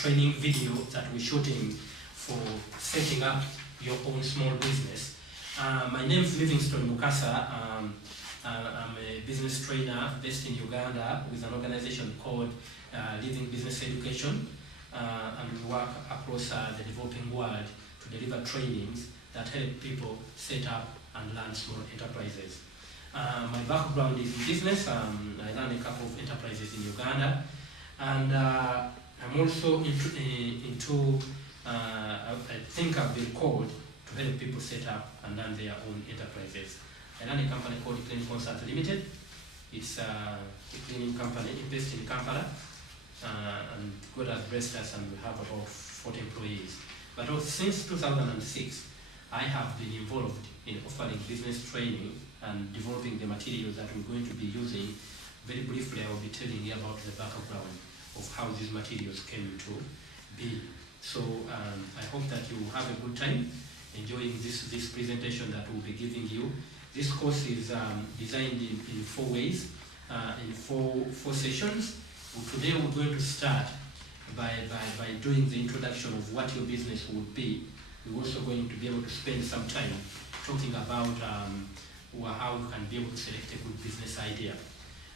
training video that we're shooting for setting up your own small business. My name is Livingstone Mukasa. I'm a business trainer based in Uganda with an organization called Living Business Education, and we work across the developing world to deliver trainings that help people set up and run small enterprises. My background is in business. I run a couple of enterprises in Uganda, and I'm also into I think I've been called to help people set up and run their own enterprises. I run a company called Clean Consult Limited. It's a cleaning company based in Kampala, and God has blessed us, and we have about 40 employees. But since 2006, I have been involved in offering business training and developing the materials that we're going to be using. Very briefly, I will be telling you about the background of how these materials came to be. So I hope that you have a good time enjoying this presentation that we'll be giving you. This course is designed in 4 ways, in four sessions. Today we're going to start by doing the introduction of what your business would be. We're also going to be able to spend some time talking about how you can be able to select a good business idea.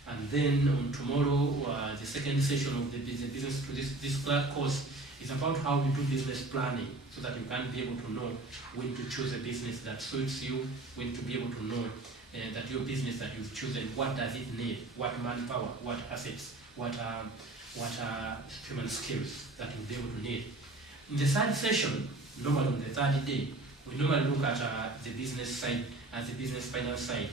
And then on tomorrow, the second session of the business to this course is about how we do business planning, so that you can be able to know when to choose a business that suits you, when to be able to know that your business that you've chosen, what does it need, what manpower, what assets, what human skills that you'll be able to need. In the third session, normally on the third day, we normally look at the business side, as the business finance side.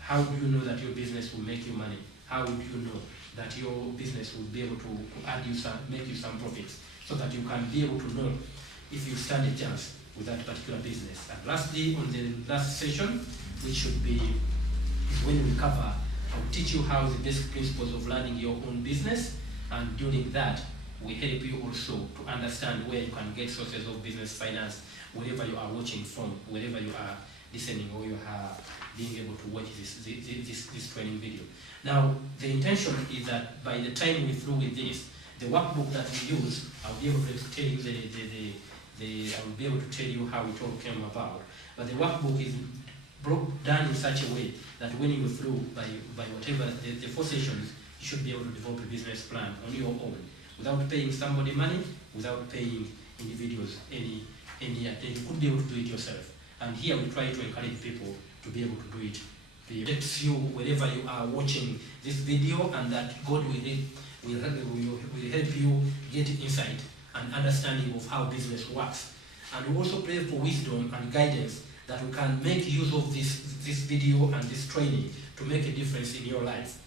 How do you know that your business will make you money? How would you know that your business will be able to add you some, make you some profits, so that you can be able to know if you stand a chance with that particular business. And lastly, on the last session, which should be when we cover, I'll teach you how the basic principles of running your own business, and during that, we help you also to understand where you can get sources of business finance, wherever you are watching from, wherever you are listening, or you are being able to watch this training video. Now, the intention is that by the time we're through with this, the workbook that we use, I'll be able to tell you I will be able to tell you how it all came about. But the workbook is done in such a way that when you go through by whatever the 4 sessions, you should be able to develop a business plan on your own, without paying somebody money, without paying individuals any. You could be able to do it yourself. And here we try to encourage people to be able to do it. It helps you wherever you are watching this video, and that God will help you get insight and understanding of how business works. And we also pray for wisdom and guidance that we can make use of this video and this training to make a difference in your life.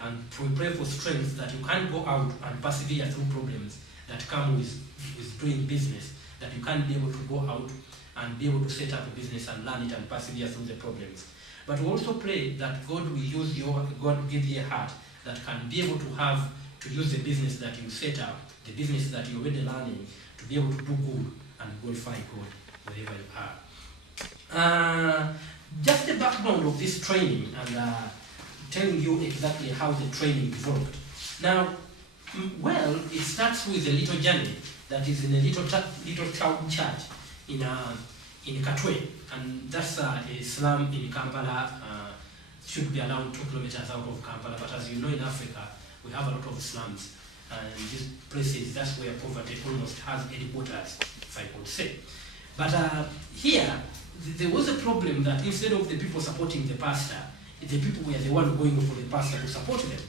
And we pray for strength that you can go out and persevere through problems that come with doing business, that you can be able to go out and be able to set up a business and learn it and persevere through the problems. But we also pray that God will use God give you a heart that can be able to use the business that you set up, the business that you're already learning, to be able to do good and glorify God wherever you are. Just the background of this training, and telling you exactly how the training developed. Now, well, it starts with a little journey that is in a little town church in Katwe, and that's a slum in Kampala. Should be around 2 kilometers out of Kampala, but as you know, in Africa we have a lot of slums, and these places, that's where poverty almost has headquarters, if I could say. But here there was a problem that instead of the people supporting the pastor, the people were the one going for the pastor to support them,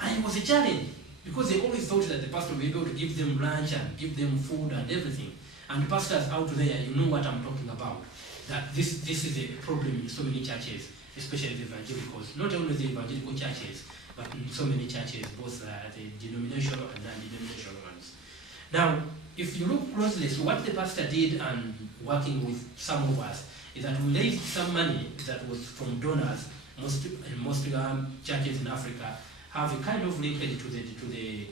and it was a challenge, because they always thought that the pastor would be able to give them lunch and give them food and everything. And pastors out there, you know what I'm talking about, that this is a problem in so many churches, especially the evangelicals, not only the evangelical churches, but in so many churches, both the denominational and non-denominational ones. Now, if you look closely, so what the pastor did, and working with some of us, is that we raised some money that was from donors. Most churches in Africa have a kind of linkage to the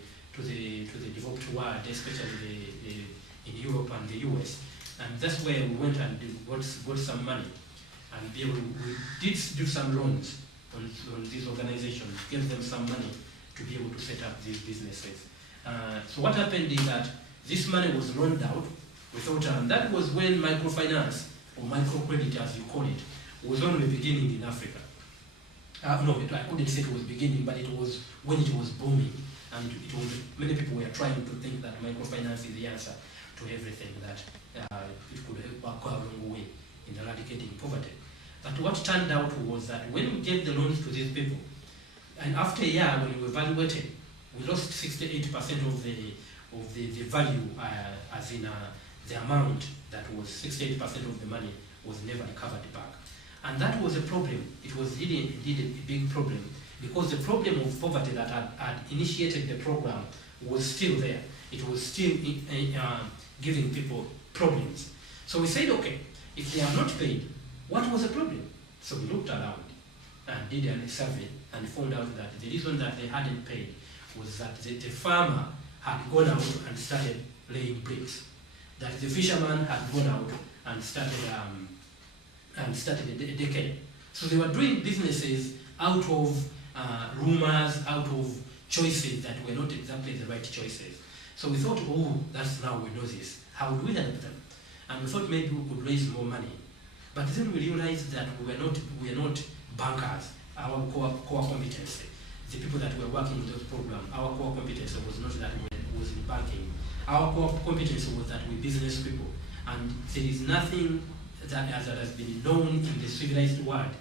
developed world, especially in Europe and the US, and that's where we went and got some money, and we did do some loans on these organizations, give them some money to be able to set up these businesses. So what happened is that this money was loaned out. We thought that was when microfinance, or microcredit as you call it, was only beginning in Africa. No, I couldn't say it was beginning, but it was when it was booming. And it was, many people were trying to think that microfinance is the answer to everything, that it could help go a long way in eradicating poverty. But what turned out was that when we gave the loans to these people, and after a year when we evaluated, we lost 68% of the value, as in the amount that was 68% of the money was never recovered back. And that was a problem. It was really indeed a big problem, because the problem of poverty that had initiated the program was still there. It was still giving people problems. So we said, okay, if they have not paid, what was the problem? So we looked around and did a survey and found out that the reason that they hadn't paid was that the farmer had gone out and started laying bricks, that the fisherman had gone out and started a decade. So they were doing businesses out of rumors, out of choices that were not exactly the right choices. So we thought, oh, that's now we know this. How do we help them? And we thought maybe we could raise more money. But then we realized that we are not bankers. Our core competency, the people that were working in those programs, our core competency was not that we was in banking. Our core competency was that we're business people. And there is nothing that has been known in the civilized world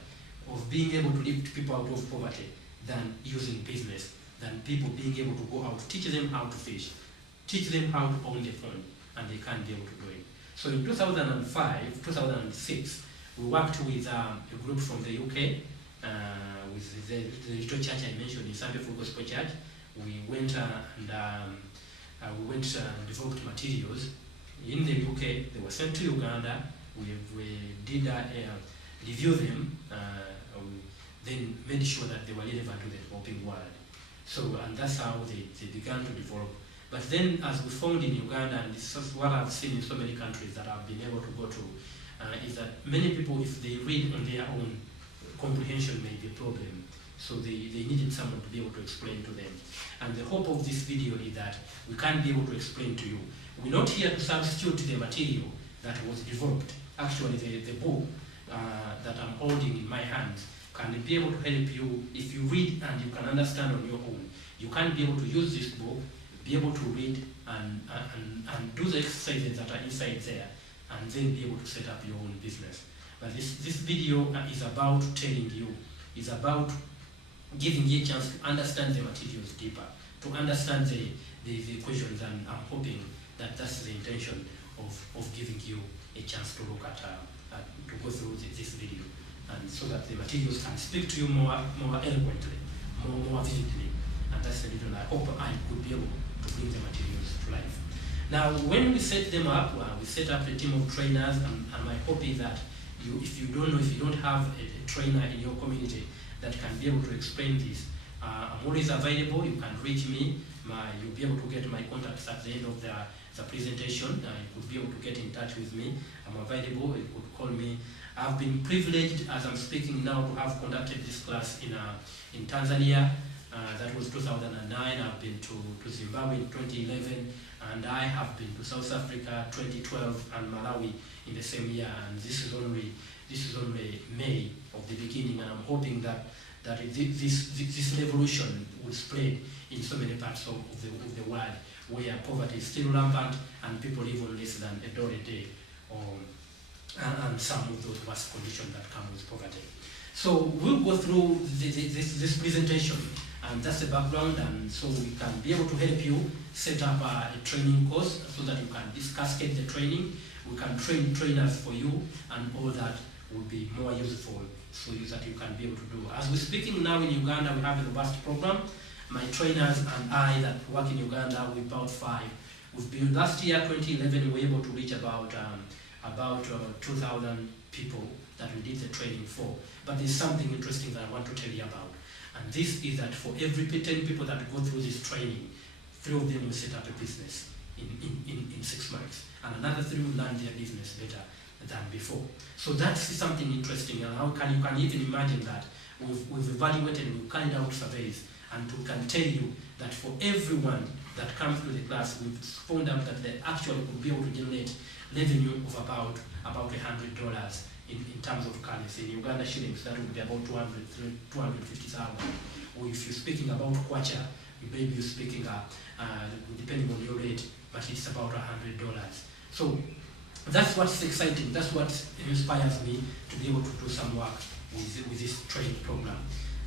of being able to lift people out of poverty than using business, than people being able to go out, teach them how to fish, teach them how to own the phone, and they can't be able to do it. So in 2005, 2006, we worked with a group from the UK, with the little church I mentioned in Sunday Full Gospel Church. We went and developed materials in the UK. They were sent to Uganda. We did review them, then made sure that they were relevant to the developing world. So, and that's how they began to develop. But then, as we found in Uganda, and this is what I've seen in so many countries that I've been able to go to, is that many people, if they read on their own, comprehension may be a problem. So they needed someone to be able to explain to them. And the hope of this video is that we can be able to explain to you. We're not here to substitute the material that was developed. Actually, the book that I'm holding in my hands can be able to help you. If you read and you can understand on your own, you can be able to use this book, be able to read and do the exercises that are inside there, and then be able to set up your own business. But this video is about telling you, is about giving you a chance to understand the materials deeper, to understand the questions, and I'm hoping that that's the intention of giving you a chance to look at, to go through this video, and so that the materials can speak to you more eloquently, more vividly, and that's the reason I hope I could be able to bring the materials to life. Now, when we set them up, we set up a team of trainers, and my hope is that if you don't have a trainer in your community that can be able to explain this, I'm always available. You can reach me. You'll be able to get my contacts at the end of the presentation. You could be able to get in touch with me. I'm available. You could call me. I've been privileged, as I'm speaking now, to have conducted this class in Tanzania. That was 2009. I've been to Zimbabwe in 2011, and I have been to South Africa 2012 and Malawi in the same year. And this is only May of the beginning, and I'm hoping that this revolution will spread in so many parts of the world where poverty is still rampant and people live on less than $1 a day, and some of those worst conditions that come with poverty. So we'll go through this presentation, and that's the background, and so we can be able to help you set up a training course so that you can cascade the training. We can train trainers for you, and all that will be more useful for you that you can be able to do. As we're speaking now in Uganda, we have a robust program. My trainers and I that work in Uganda, we're about 5. We've been, last year, 2011, we were able to reach about 2,000 people that we did the training for. But there's something interesting that I want to tell you about. And this is that for every 10 people that go through this training, 3 of them will set up a business in 6 months. And another 3 will learn their business better than before. So that's something interesting. And how you can even imagine that we've evaluated, we've carried out surveys, And we can tell you that for everyone that comes to the class, we've found out that they actually could be able to generate revenue of about $100 in terms of currency. In Uganda shillings, that would be about 250,000. Or if you're speaking about kwacha, maybe you're speaking, depending on your rate, but it's about $100. So that's what's exciting. That's what inspires me to be able to do some work with this training program.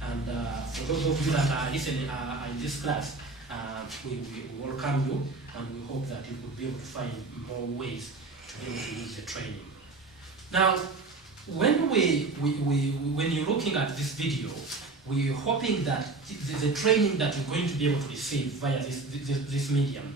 And for those of you that are listening in this class, we welcome you, and we hope that you will be able to find more ways to be able to use the training. Now, when you're looking at this video, we're hoping that the training that you're going to be able to receive via this medium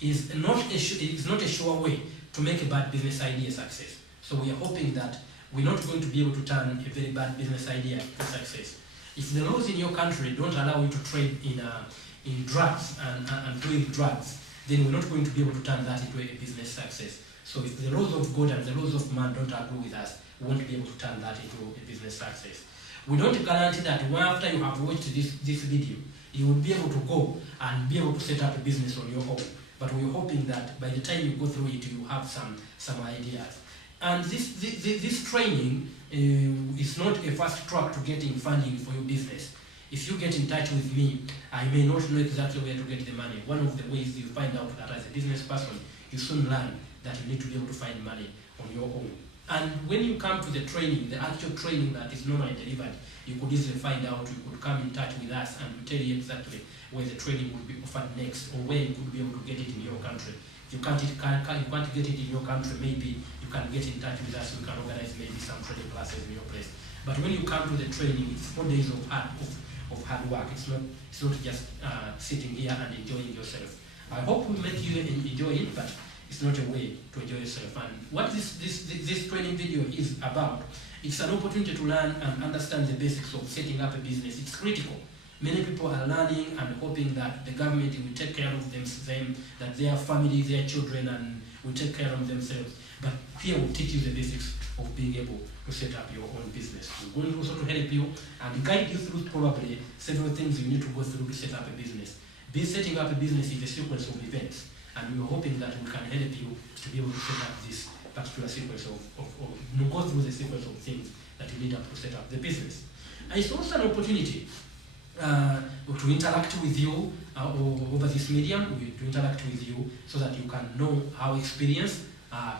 is not a sure way to make a bad business idea success. So we are hoping that we're not going to be able to turn a very bad business idea to success. If the laws in your country don't allow you to trade in drugs and doing drugs, then we're not going to be able to turn that into a business success. So if the laws of God and the laws of man don't agree with us, we won't be able to turn that into a business success. We don't guarantee that after you have watched this video, you will be able to go and be able to set up a business on your own. But we're hoping that by the time you go through it, you have some ideas. And this training is not a fast track to getting funding for your business. If you get in touch with me, I may not know exactly where to get the money. One of the ways you find out that as a business person, you soon learn that you need to be able to find money on your own. And when you come to the training, the actual training that is normally delivered, you could easily find out, you could come in touch with us and we'll tell you exactly where the training will be offered next, or where you could be able to get it in your country. If you can't get it in your country, maybe you can get in touch with us, we can organize maybe some training classes in your place. But when you come to the training, it's 4 days of hard work. It's not just sitting here and enjoying yourself. I hope we make you enjoy it, but it's not a way to enjoy yourself. And what this training video is about, it's an opportunity to learn and understand the basics of setting up a business. It's critical. Many people are learning and hoping that the government will take care of them, that their family, their children, and will take care of themselves. But here we'll teach you the basics of being able to set up your own business. We're going also to help you and guide you through probably several things you need to go through to set up a business. Setting up a business is a sequence of events, and we're hoping that we can help you to be able to set up this particular sequence of go through the sequence of things that you need to set up the business. And it's also an opportunity to interact with you over this medium, to interact with you so that you can know how experienced.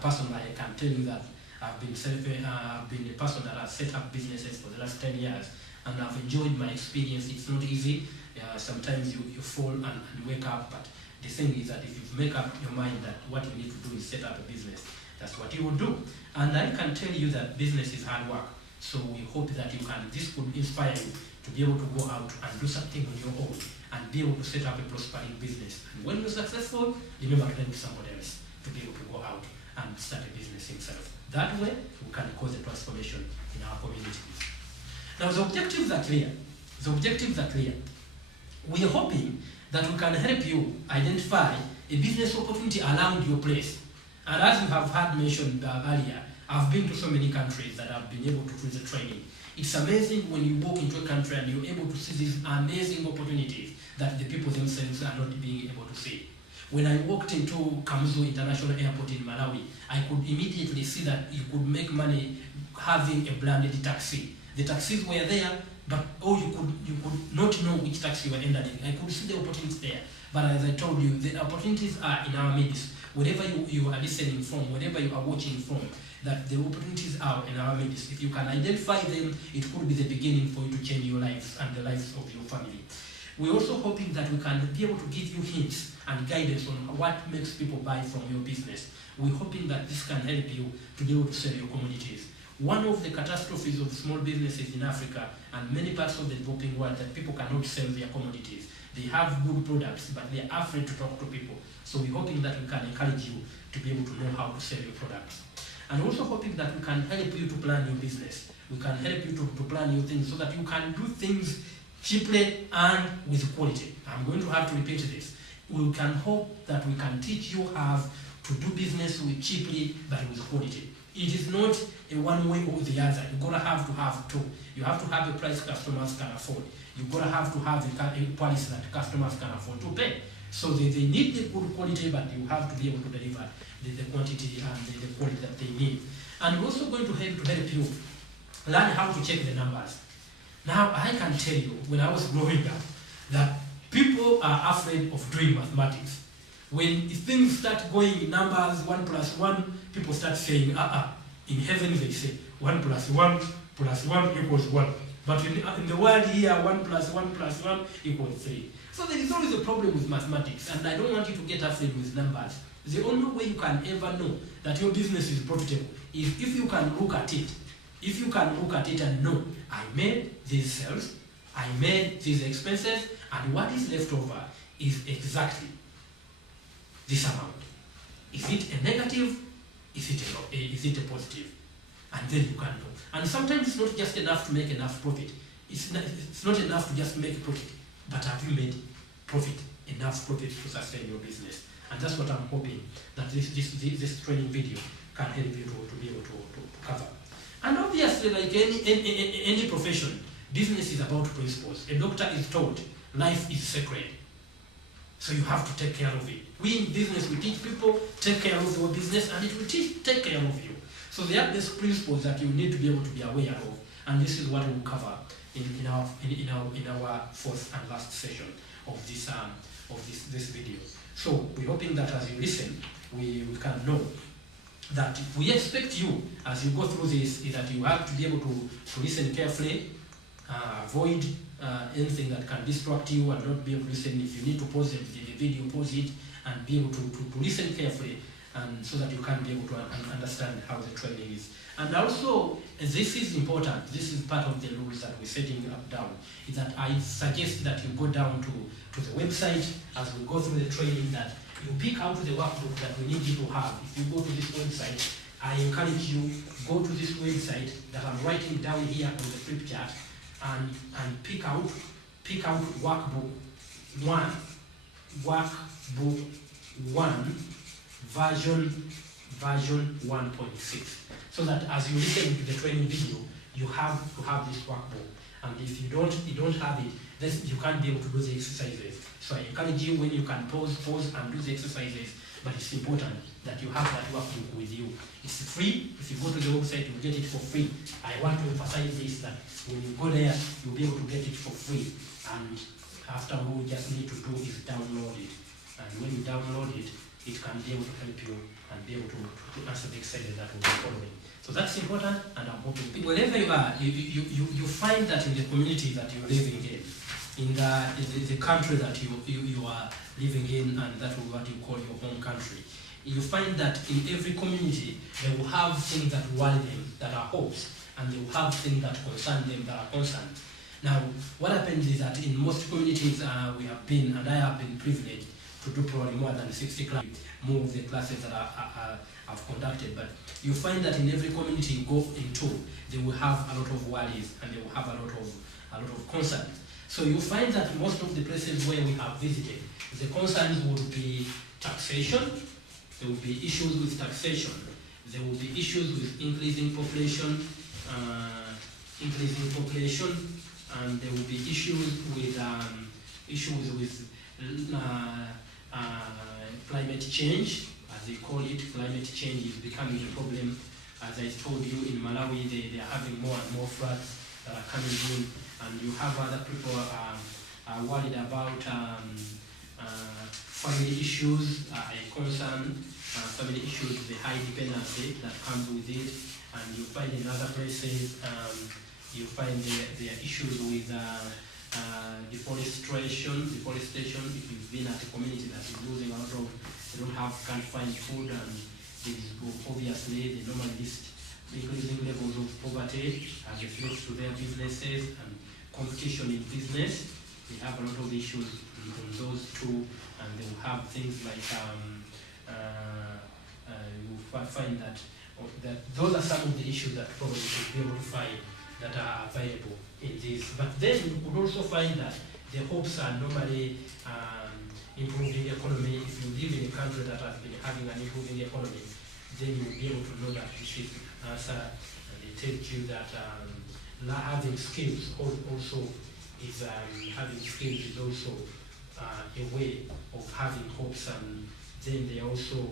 Personally, I can tell you that I've been a person that has set up businesses for the last 10 years, and I've enjoyed my experience. It's not easy. Sometimes you fall and wake up, but the thing is that if you make up your mind that what you need to do is set up a business, that's what you will do. And I can tell you that business is hard work. So we hope that this could inspire you to be able to go out and do something on your own and be able to set up a prospering business. And when you're successful, remember to help somebody else to be able to go out and start a business himself. That way, we can cause a transformation in our communities. Now, the objectives are clear. We are hoping that we can help you identify a business opportunity around your place. And as you have heard mentioned earlier, I've been to so many countries that have been able to do the training. It's amazing when you walk into a country and you're able to see these amazing opportunities that the people themselves are not being able to see. When I walked into Kamuzu International Airport in Malawi, I could immediately see that you could make money having a branded taxi. The taxis were there, but you could not know which taxi you were entering. I could see the opportunities there. But as I told you, the opportunities are in our midst. Wherever you are listening from, wherever you are watching from, that the opportunities are in our midst. If you can identify them, it could be the beginning for you to change your life and the lives of your family. We're also hoping that we can be able to give you hints and guidance on what makes people buy from your business. We're hoping that this can help you to be able to sell your commodities. One of the catastrophes of small businesses in Africa and many parts of the developing world that people cannot sell their commodities. They have good products, but they are afraid to talk to people. So we're hoping that we can encourage you to be able to know how to sell your products. And also hoping that we can help you to plan your business. We can help you to plan your things so that you can do things cheaply and with quality. I'm going to have to repeat this. We can hope that we can teach you how to do business with cheaply but with quality. It is not a one way or the other. You're gonna have to have two. You have to have a price customers can afford. You're gonna have to have a policy that customers can afford to pay. So they need the good quality, but you have to be able to deliver the quantity and the quality that they need. And we're also going to help you learn how to check the numbers. Now, I can tell you, when I was growing up, that people are afraid of doing mathematics. When things start going in numbers, 1 plus 1, people start saying, in heaven they say 1 plus 1 plus 1 equals 1. But in the world here, 1 plus 1 plus 1 equals 3. So there is always a problem with mathematics, and I don't want you to get afraid with numbers. The only way you can ever know that your business is profitable is if you can look at it. If you can look at it and know, I made these sales, I made these expenses, and what is left over is exactly this amount. Is it a negative? Is it a positive? And then you can know. And sometimes it's not just enough to make enough profit. It's not enough to just make profit, but have you made profit, enough profit to sustain your business? And that's what I'm hoping that this training video can help you to be able to cover. And obviously, like any profession, business is about principles. A doctor is told life is sacred, so you have to take care of it. We in business, we teach people, take care of your business, and it will take care of you. So there are these principles that you need to be able to be aware of, and this is what we'll cover in our fourth and last session of this video. So we're hoping that as you listen, we can know that we expect you, as you go through this, is that you have to be able to listen carefully, avoid anything that can distract you, and not be able to listen. If you need to pause the video, pause it, and be able to listen carefully, and so that you can be able to understand how the training is. And also, this is important, this is part of the rules that we're setting up down, is that I suggest that you go down to the website as we go through the training, that you pick out the workbook that we need you to have. If you go to this website, I encourage you, go to this website that I'm writing down here on the flip chart, and pick out workbook 1, version 1.6, so that as you listen to the training video, you have to have this workbook. And if you don't have it, then you can't be able to do the exercises. So I encourage you, when you can pause and do the exercises, but it's important that you have that workbook with you. It's free. If you go to the website, you'll get it for free. I want to emphasize this, that when you go there, you'll be able to get it for free. And after all, you just need to do is download it. And when you download it, it can be able to help you and be able to answer the exercises that will be following. So that's important, and I'm hoping wherever you are, you find that in the community that you're living in the country that you are living in, and that is what you call your home country, you find that in every community they will have things that worry them, that are hopes, and they will have things that concern them, that are concerns. Now, what happens is that in most communities we have been, and I have been privileged to do probably more than 60 classes, more of the classes that I've conducted, but you find that in every community you go into, they will have a lot of worries, and they will have a lot of concerns. So you find that most of the places where we have visited, the concerns would be taxation. There will be issues with taxation. There will be issues with increasing population, and there will be issues with climate change, as they call it. Climate change is becoming a problem. As I told you, in Malawi, they are having more and more floods that are coming in, and you have other people are worried about family issues, a concern, family issues, the high dependency that comes with it, and you find in other places, you find there are issues with deforestation. If you've been at a community that is losing a lot of, they can't find food, and obviously they normally list increasing levels of poverty as reflects to their businesses, and competition in business. They have a lot of issues on those two, and they will have things like you find that those are some of the issues that probably you'll be able to find that are available in this. But then you could also find that the hopes are normally improving economy. If you live in a country that has been having an improving economy, then you'll be able to know that this is the answer, and it tells you that having skills also is having skills is also a way of having hopes, and then they also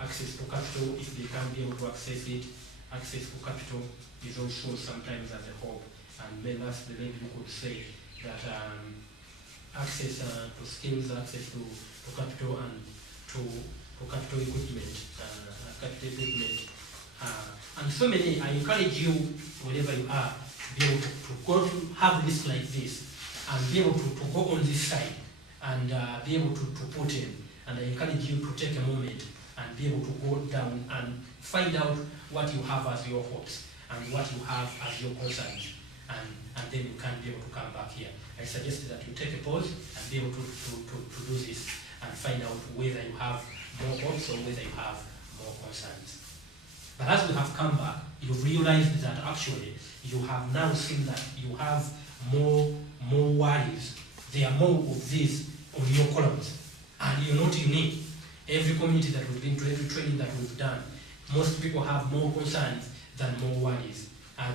access to capital if they can't be able to access it. Access to capital is also sometimes as a hope, and then that's the lady who could say that access to skills, access to capital, and to capital equipment, and so many. I encourage you, wherever you are, be able to go to have lists like this, and be able to go on this side, and be able to put in. And I encourage you to take a moment and be able to go down and find out what you have as your hopes and what you have as your concerns, and then you can be able to come back here. I suggest that you take a pause and be able to do this and find out whether you have more hopes or whether you have more concerns. But as we have come back, you've realized that actually you have now seen that you have more worries. There are more of these on your columns, and you're not unique. Every community that we've been to, every training that we've done, most people have more concerns than more worries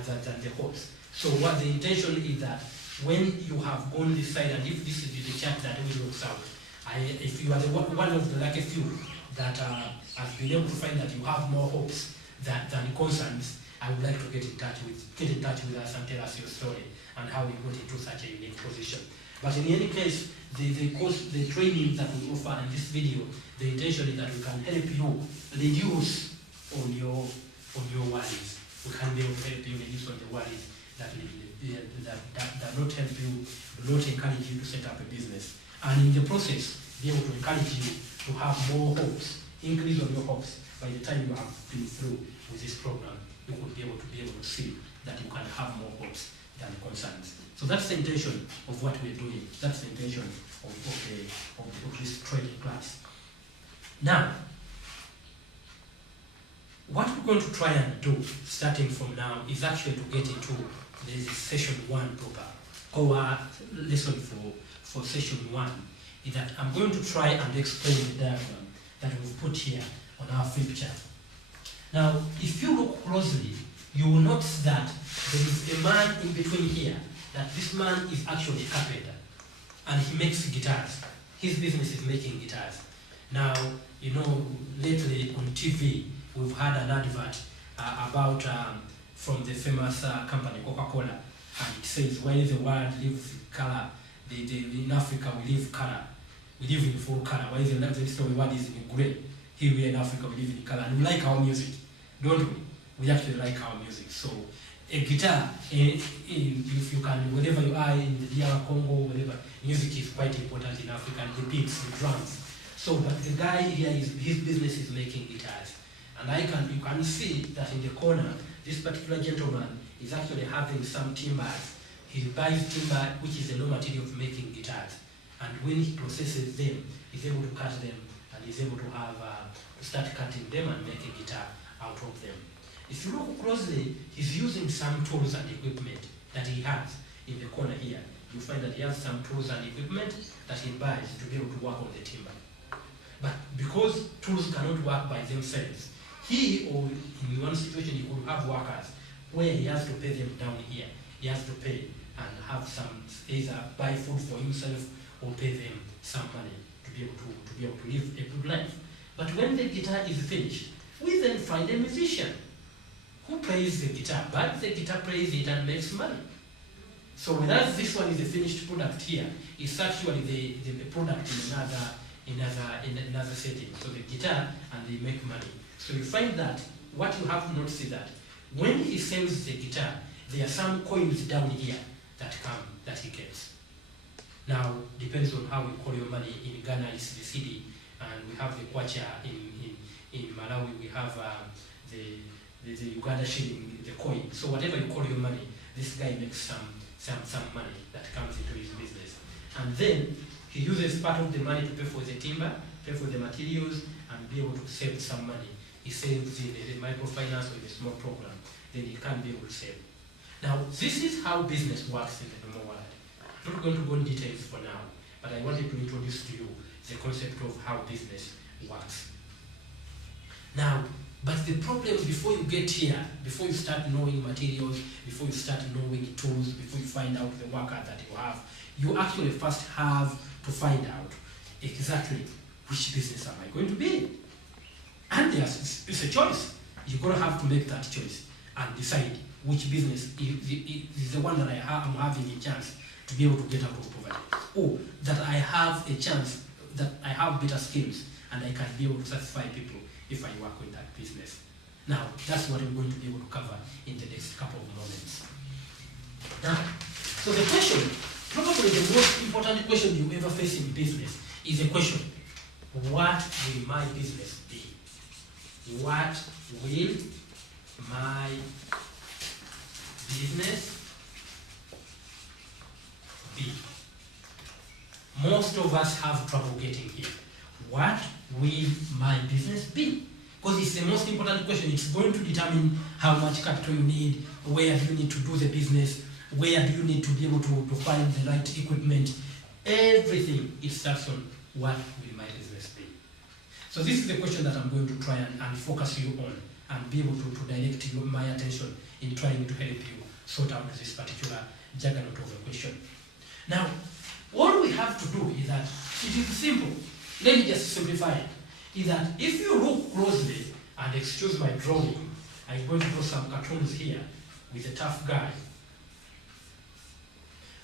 than the hopes. So what the intention is that when you have gone this side, and if this is the chart that we looks out, if you are the one of the lucky few that has been able to find that you have more hopes than concerns, I would like to get in touch with us and tell us your story and how you got into such a unique position. But in any case, the training that we offer in this video, the intention is that we can help you reduce on your worries. We can be able to help you reduce on the worries that not help you, not encourage you to set up a business. And in the process, be able to encourage you to have more hopes, increase on your hopes. By the time you have been through with this program, you could be able to see that you can have more hopes than concerns. So that's the intention of what we're doing. That's the intention of this training class. Now, what we're going to try and do, starting from now, is actually to get into this session 1 proper. Our lesson for session 1 is that I'm going to try and explain the diagram that we've put here on our flip chart. Now, if you look closely, you will notice that there is a man in between here, that this man is actually a carpenter, and he makes guitars. His business is making guitars. Now, you know, lately on TV, we've had an advert about from the famous company Coca-Cola, and it says, while the world lives in color, in Africa we live color. We live in full color. While the rest of the world is in grey, here we in Africa we live in color. And we like our music, don't we? We actually like our music. So a guitar, if you can, wherever you are in the DR Congo, wherever, music is quite important in Africa, and the beats, the drums. So but the guy here, his business is making guitars. And you can see that in the corner, this particular gentleman is actually having some timbers. He buys timber, which is the raw material of making guitars. And when he processes them, he's able to cut them, and he's able to have start cutting them and make a guitar out of them. If you look closely, he's using some tools and equipment that he has in the corner here. You find that he has some tools and equipment that he buys to be able to work on the timber. But because tools cannot work by themselves, he, or in one situation, he could have workers where he has to pay them down here. He has to pay and have some, either buy food for himself or pay them some money to be able to live a good life. But when the guitar is finished, we then find a musician who plays the guitar, but the guitar plays it and makes money. So whereas this one is the finished product here, it's actually the product in another setting. So the guitar, and they make money. So you find that what you have to notice is that when he sells the guitar, there are some coins down here that he gets. Now, depends on how we call your money. In Ghana, it's the cedi, and we have the kwacha. In Malawi, we have the Uganda shilling, the coin. So whatever you call your money, this guy makes some money that comes into his business. And then he uses part of the money to pay for the timber, pay for the materials, and be able to save some money. He saves in a microfinance or in a small program, then he can be able to save. Now, this is how business works in the normal world. I'm not going to go into details for now, but I wanted to introduce to you the concept of how business works. Now, but the problem before you get here, before you start knowing materials, before you start knowing tools, before you find out the worker that you have, you actually first have to find out exactly which business am I going to be in. And it's a choice. You're going to have to make that choice and decide which business is the one that I'm having a chance to be able to get out of poverty, or that I have a chance, that I have better skills and I can be able to satisfy people if I work with that business. Now, that's what I'm going to be able to cover in the next couple of moments. Now, so the question, probably the most important question you ever face in business is the question, what will my business be? What will my business be? Most of us have trouble getting here. What will my business be? Because it's the most important question. It's going to determine how much capital you need, where do you need to do the business, where do you need to be able to find the right equipment. Everything, it starts on what will my business be. So this is the question that I'm going to try and focus you on and be able to direct my attention in trying to help you sort out this particular juggernaut of a question. Now, all we have to do is that it is simple. Let me just simplify it. Is that if you look closely, and excuse my drawing, I'm going to draw some cartoons here with a tough guy.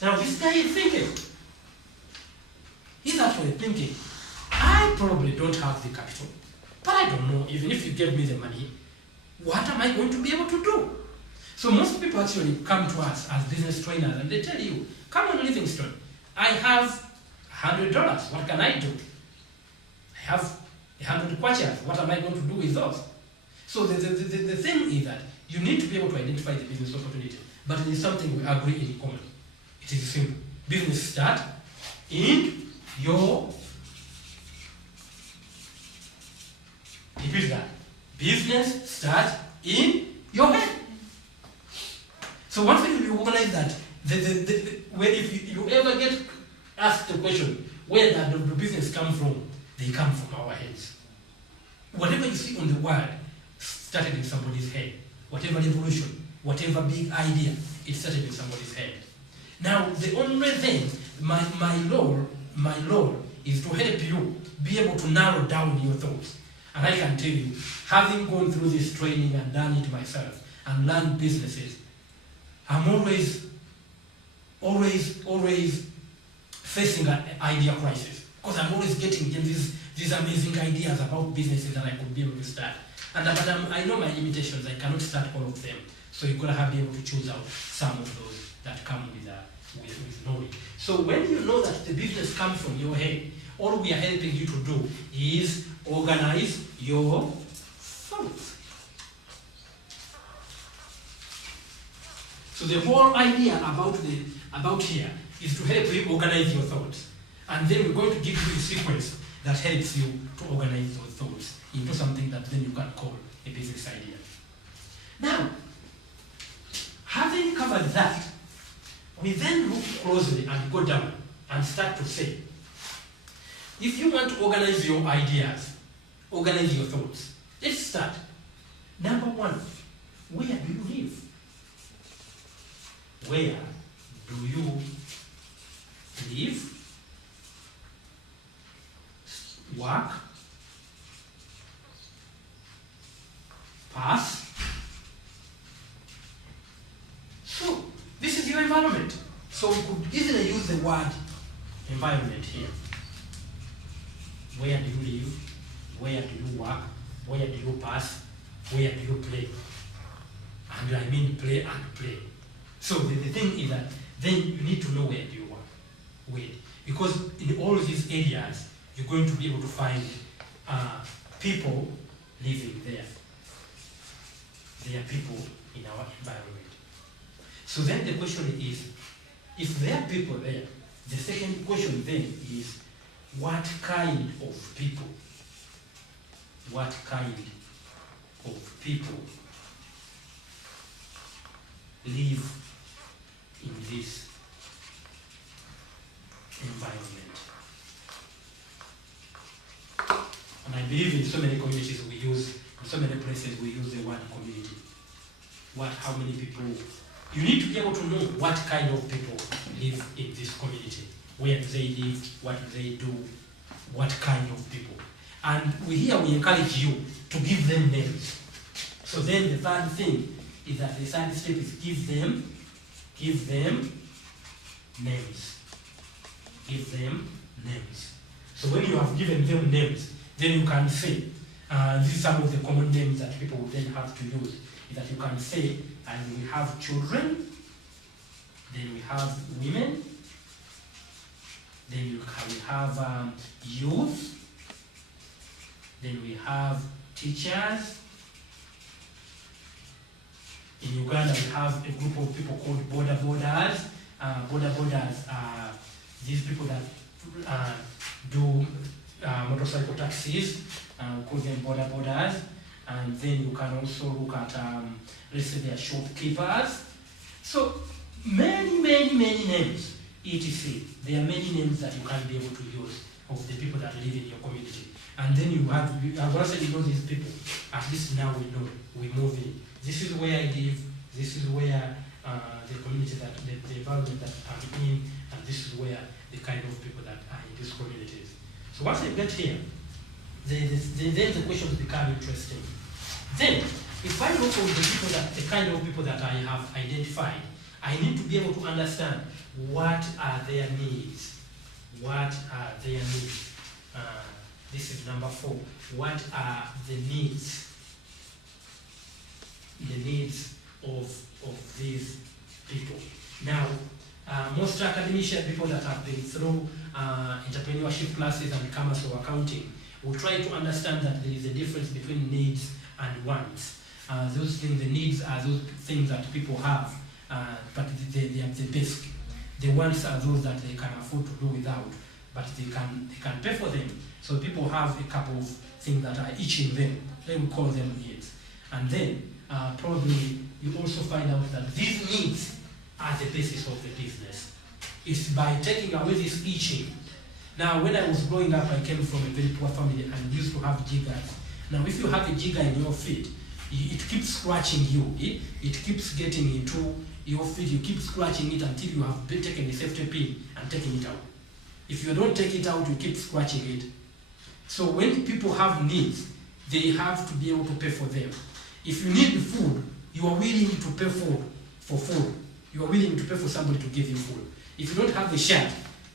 Now this guy is thinking. He's actually thinking, I probably don't have the capital, but I don't know, even if you gave me the money, what am I going to be able to do? So most people actually come to us as business trainers and they tell you, come on Livingstone, I have $100, what can I do? I have 100 kwachas, what am I going to do with those? So the thing is that you need to be able to identify the business opportunity, but it is something we agree in common. It is simple. Business start in your, repeat that, business start in your head. So once you organize that, where if you ever get asked the question, where does the business come from? They come from our heads. Whatever you see on the world started in somebody's head. Whatever revolution, whatever big idea, it started in somebody's head. Now, the only thing, my role is to help you be able to narrow down your thoughts. And I can tell you, having gone through this training and done it myself and learned businesses, I'm always facing an idea crisis. Because I'm always getting these amazing ideas about businesses that I could be able to start. But I know my limitations, I cannot start all of them. So you've got to be able to choose out some of those that come with knowledge. So when you know that the business comes from your head, all we are helping you to do is organize your thoughts. So the whole idea about here is to help you organize your thoughts. And then we're going to give you a sequence that helps you to organize those thoughts into something that then you can call a business idea. Now, having covered that, we then look closely and go down and start to say, if you want to organize your ideas, organize your thoughts, let's start. Number one, where do you live? Where do you live? Work? Pass? So, this is your environment. So we could easily use the word environment here. Where do you live? Where do you work? Where do you pass? Where do you play? And I mean play and play. So the thing is that then you need to know where do you work. Where? Because in all these areas, you're going to be able to find people living there. There are people in our environment. So then the question is, if there are people there, the second question then is, what kind of people? What kind of people live in this environment? And I believe in so many communities we use In so many places we use the word community. How many people? You need to be able to know what kind of people live in this community. Where do they live? What do they do? What kind of people? And we encourage you to give them names. So then the third thing is that the third step is give them names. Give them names. So when you have given them names, then you can say, these are some of the common names that people will then have to use. Is that you can say, and we have children, then we have women, then we have youth, then we have teachers. In Uganda, we have a group of people called border borders. Border borders are these people that do motorcycle taxis. We call them border borders. And then you can also look at, let's say, they are shopkeepers. So many names, etc. There are many names that you can be able to use of the people that live in your community. And then once you know these people, at least now we know, we move in. This is where I live, this is where the community the environment that I'm in, and this is where the kind of people that are in these communities. So once I get here, then the questions become interesting. Then, if I look at the kind of people that I have identified, I need to be able to understand what are their needs. What are their needs? This is number 4. What are the needs? The needs of these people. Now, most academician people that have been through entrepreneurship classes and commerce or accounting will try to understand that there is a difference between needs and wants. Those things, the needs are those things that people have, but they are the basic. The wants are those that they can afford to do without, but they can pay for them. So people have a couple of things that are itching them. They will call them needs. And then probably you also find out that these needs are the basis of the business. It's by taking away this itching. Now, when I was growing up, I came from a very poor family and used to have jiggers. Now, if you have a jigger in your feet, it keeps scratching you. It keeps getting into your feet. You keep scratching it until you have taken the safety pin and taken it out. If you don't take it out, you keep scratching it. So when people have needs, they have to be able to pay for them. If you need food, you are willing to pay for food. You are willing to pay for somebody to give you food. If you don't have a shirt,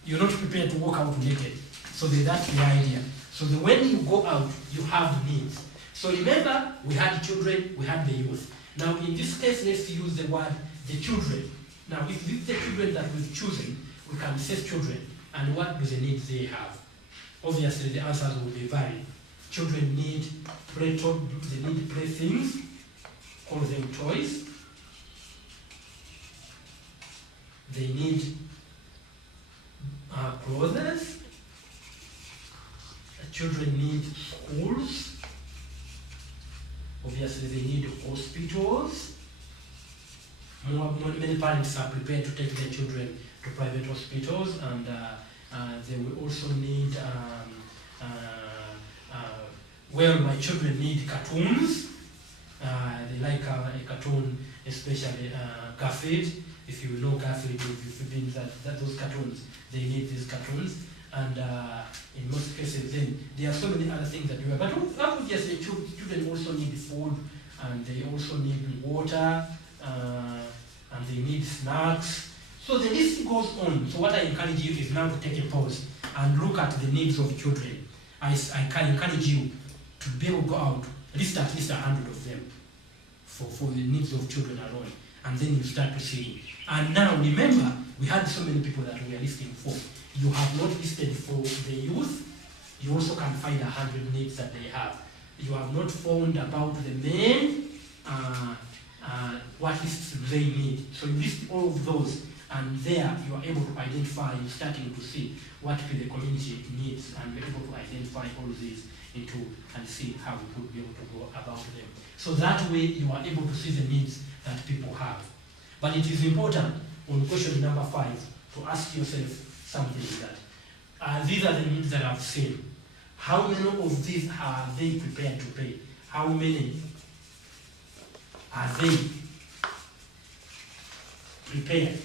you're not prepared to walk out naked. So that's the idea. So when you go out, you have needs. So remember, we had children, we had the youth. Now in this case, let's use the word the children. Now if this is the children that we've chosen, we can say children. And what do the needs they have? Obviously the answers will be varied. Children need playthings, call them toys. They need clothes. Children need schools. Obviously, they need hospitals. Many parents are prepared to take their children to private hospitals, and they will also need. Well, my children need cartoons. They like a cartoon, especially Garfield. If you know Garfield, if you've been those cartoons, they need these cartoons. And in most cases, then there are so many other things that you have. But obviously, children also need food, and they also need water, and they need snacks. So the list goes on. So what I encourage you is now to take a pause and look at the needs of children. I can encourage you to be able to go out, at least 100 of them, for the needs of children alone. And then you start to see. And now remember, we had so many people that we are listing for. You have not listed for the youth. You also can find 100 needs that they have. You have not found about the men, what lists do they need. So you list all of those, and there you are able to identify, you're starting to see what the community needs, and be able to identify all these into and see how we could be able to go about them. So that way you are able to see the needs that people have. But it is important on question number 5 to ask yourself something like that. These are the needs that I've seen. How many of these are they prepared to pay? how many are they prepared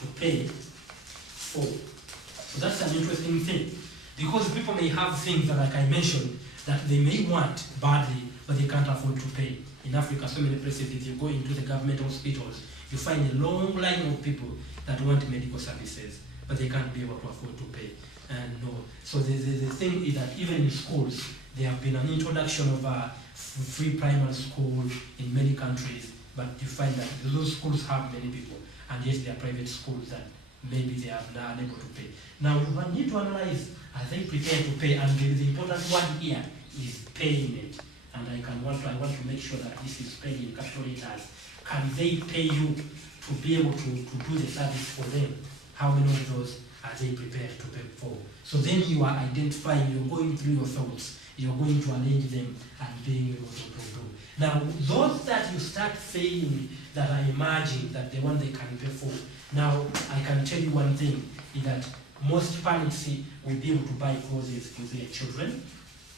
to pay for? So that's an interesting thing, because people may have things that, like I mentioned, that they may want badly, but they can't afford to pay. In Africa, so many places, if you go into the government hospitals, you find a long line of people that want medical services, but they can't be able to afford to pay. And no. So the thing is that even in schools, there have been an introduction of free primary school in many countries, but you find that those schools have many people, and yet they are private schools that maybe they are not unable to pay. Now you need to analyze, are they prepared to pay? And the important one here is payment. And I want to make sure that this is paid in capital letters. Can they pay you to be able to do the service for them? How many of those are they prepared to pay for? So then you are identifying, you're going through your thoughts, you're going to arrange them and being able to do. Now, those that you start saying that I imagine that the one they can pay for, now I can tell you one thing, is that most parents will be able to buy clothes for their children.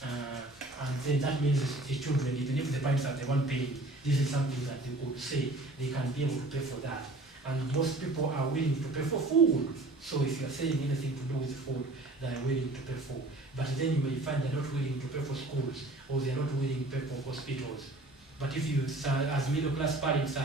And then that means the children, even if the parents are the one paying, this is something that they could say they can be able to pay for that. And most people are willing to pay for food. So if you're saying anything to do with food, they are willing to pay for. But then you may find they're not willing to pay for schools, or they're not willing to pay for hospitals. But if you, as middle class parents are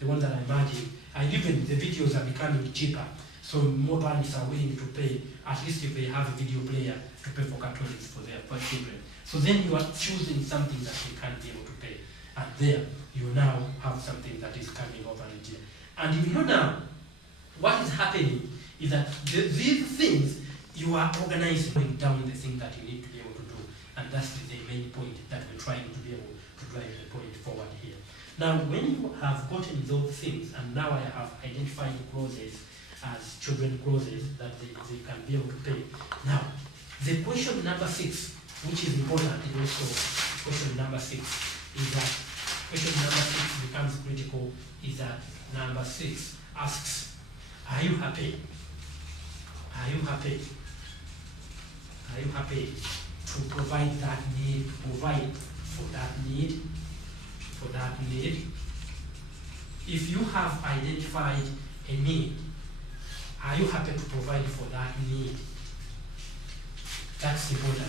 the ones that I imagine, and even the videos are becoming cheaper. So more parents are willing to pay, at least if they have a video player, to pay for cartoons for their children. So then you are choosing something that they can't be able to pay. And there, you now have something that is coming over the year. And you know now, what is happening is that these things, you are organizing down the thing that you need to be able to do. And that's the main point that we're trying to be able to drive the point forward here. Now, when you have gotten those things, and now I have identified clauses as children clauses that they can be able to pay. Now, the question number 6, which is important, is also question number 6, is that question number 6 becomes critical, is that number 6 asks, are you happy? Are you happy? Are you happy to provide that need, provide for that need, for that need? If you have identified a need, are you happy to provide for that need? That's important.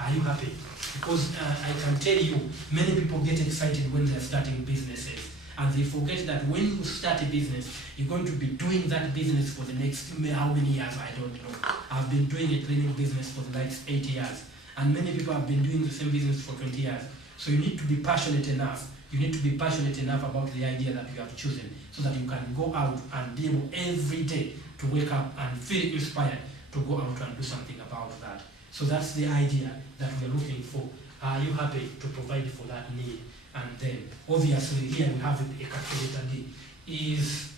Are you happy? Because I can tell you, many people get excited when they're starting businesses, and they forget that when you start a business, you're going to be doing that business for the next, how many years, I don't know. I've been doing a cleaning business for the last 8 years, and many people have been doing the same business for 20 years. So you need to be passionate enough. You need to be passionate enough about the idea that you have chosen, so that you can go out and be able every day to wake up and feel inspired to go out and do something about that. So that's the idea that we're looking for. Are you happy to provide for that need? And then, obviously, here we have a calculator D. Is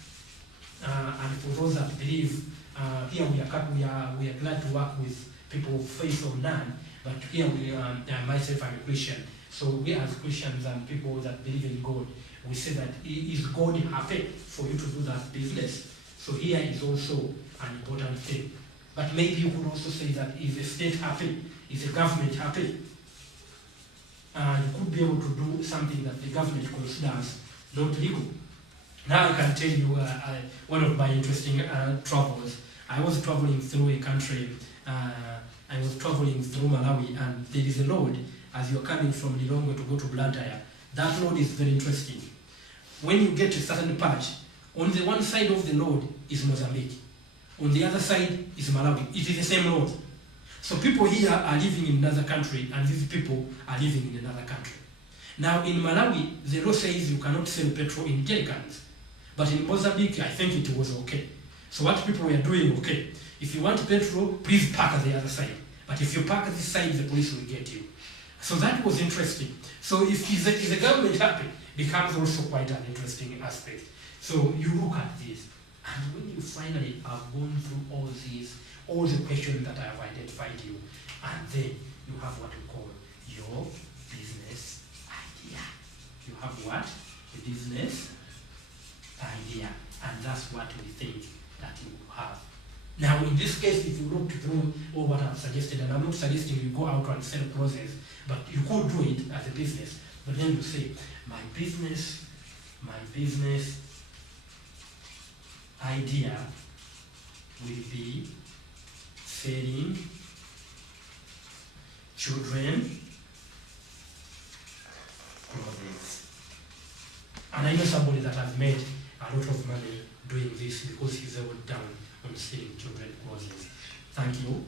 and for those that believe, here we are glad to work with people of faith or none. But here myself, I'm a Christian. So we as Christians and people that believe in God, we say that is God happy for you to do that business? So here is also an important thing. But maybe you could also say that is the state happy? Is the government happy? You could be able to do something that the government considers not legal. Now I can tell you one of my interesting travels. I was traveling through a country, I was traveling through Malawi, and there is a road as you're coming from Lilongwe to go to Blantyre. That road is very interesting. When you get to a certain patch, on the one side of the road is Mozambique. On the other side is Malawi. It is the same road. So people here are living in another country, and these people are living in another country. Now in Malawi, the law says you cannot sell petrol in jerrycans. But in Mozambique, I think it was okay. So what people were doing, okay, if you want petrol, please park at the other side. But if you park at this side, the police will get you. So that was interesting. So if the government happy, becomes also quite an interesting aspect. So you look at this, and when you finally have gone through all the questions that I have identified you, and then you have what we call your business idea. You have what? The business idea. And that's what we think that you have. Now, in this case, if you look through all what I've suggested, and I'm not suggesting you go out and sell process, but you could do it as a business. But then you say, my business idea will be selling children clothes. And I know somebody that has made a lot of money doing this because he's well down on selling children clothes. Thank you.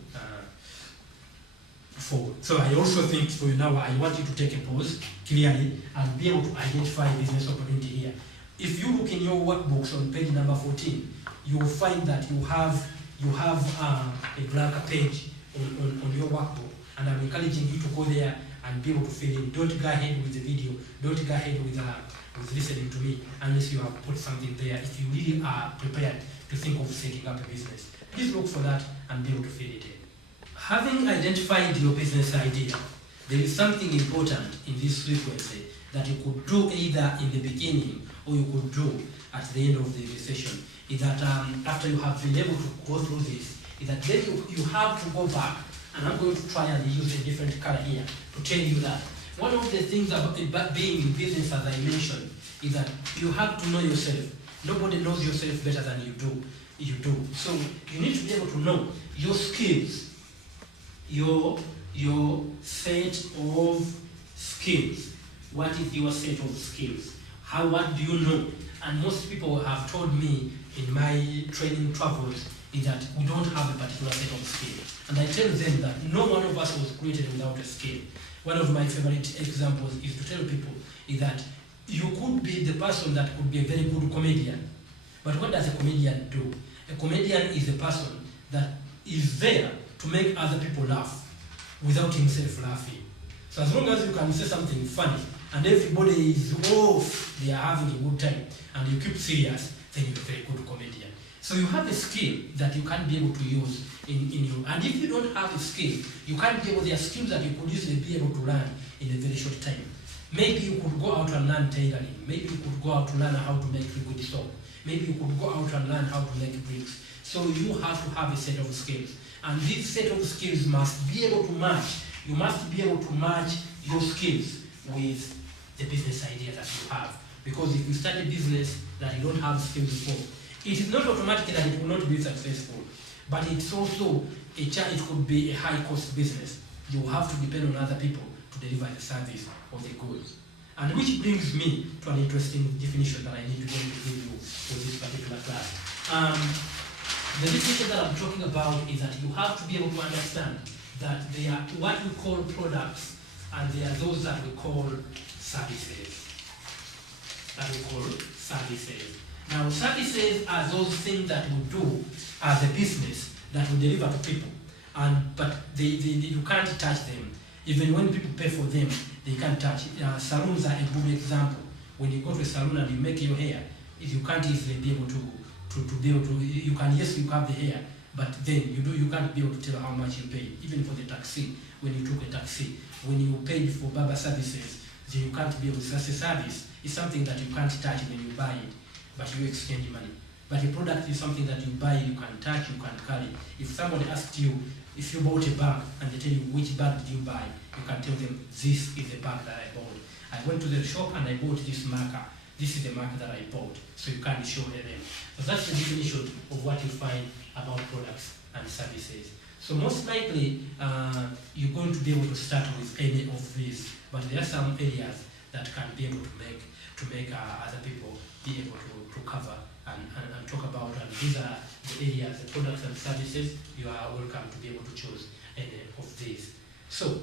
So I also think for you now, I want you to take a pause clearly and be able to identify business opportunity here. If you look in your workbooks on page number 14, you will find that you have a blank page on your workbook, and I'm encouraging you to go there and be able to fill in. Don't go ahead with the video. Don't go ahead with listening to me unless you have put something there. If you really are prepared to think of setting up a business, please look for that and be able to fill it in. Having identified your business idea, there is something important in this frequency that you could do either in the beginning or you could do at the end of the session. Is that after you have been able to go through this, is that then you have to go back, and I'm going to try and use a different color here to tell you that one of the things about being in business, as I mentioned, is that you have to know yourself. Nobody knows yourself better than you do. So you need to be able to know your skills, your set of skills. What is your set of skills? What do you know? And most people have told me in my training travels is that we don't have a particular set of skills. And I tell them that no one of us was created without a skill. One of my favorite examples is to tell people is that you could be the person that could be a very good comedian. But what does a comedian do? A comedian is a person that is there to make other people laugh without himself laughing. So as long as you can say something funny and everybody is, they are having a good time, and you keep serious, then you're a very good comedian. So you have a skill that you can't be able to use in you. And if you don't have a skill, you can't be able, there are skills that you could easily be able to learn in a very short time. Maybe you could go out and learn tailoring. Maybe you could go out to learn how to make liquid soap. Maybe you could go out and learn how to make bricks. So you have to have a set of skills. And this set of skills must be able to match. You must be able to match your skills with the business idea that you have. Because if you start a business that you don't have skills for, it is not automatic that it will not be successful. But it's also, it could be a high-cost business. You have to depend on other people to deliver the service or the goods. And which brings me to an interesting definition that I need to go into give you for this particular class. The definition that I'm talking about is that you have to be able to understand that there are what we call products, and there are those that we call services. Now, services are those things that we do as a business that we deliver to people, but you can't touch them. Even when people pay for them, they can't touch it. Salons are a good example. When you go to a salon and you make your hair, you can't easily be able to be able to. You can, yes, you have the hair, but then you can't be able to tell how much you pay. Even for the taxi, when you took a taxi, when you paid for barber services, then you can't be able to. That's a service. It's something that you can't touch when you buy it, but you exchange money. But a product is something that you buy, you can touch, you can carry. If somebody asked you, if you bought a bag and they tell you which bag did you buy, you can tell them, this is the bag that I bought. I went to the shop and I bought this marker. This is the marker that I bought. So you can't show them. So that's the definition of what you find about products and services. So most likely, you're going to be able to start with any of these, but there are some areas that can be able to make other people be able to cover and talk about. And these are the areas, the products and services. You are welcome to be able to choose any of these. So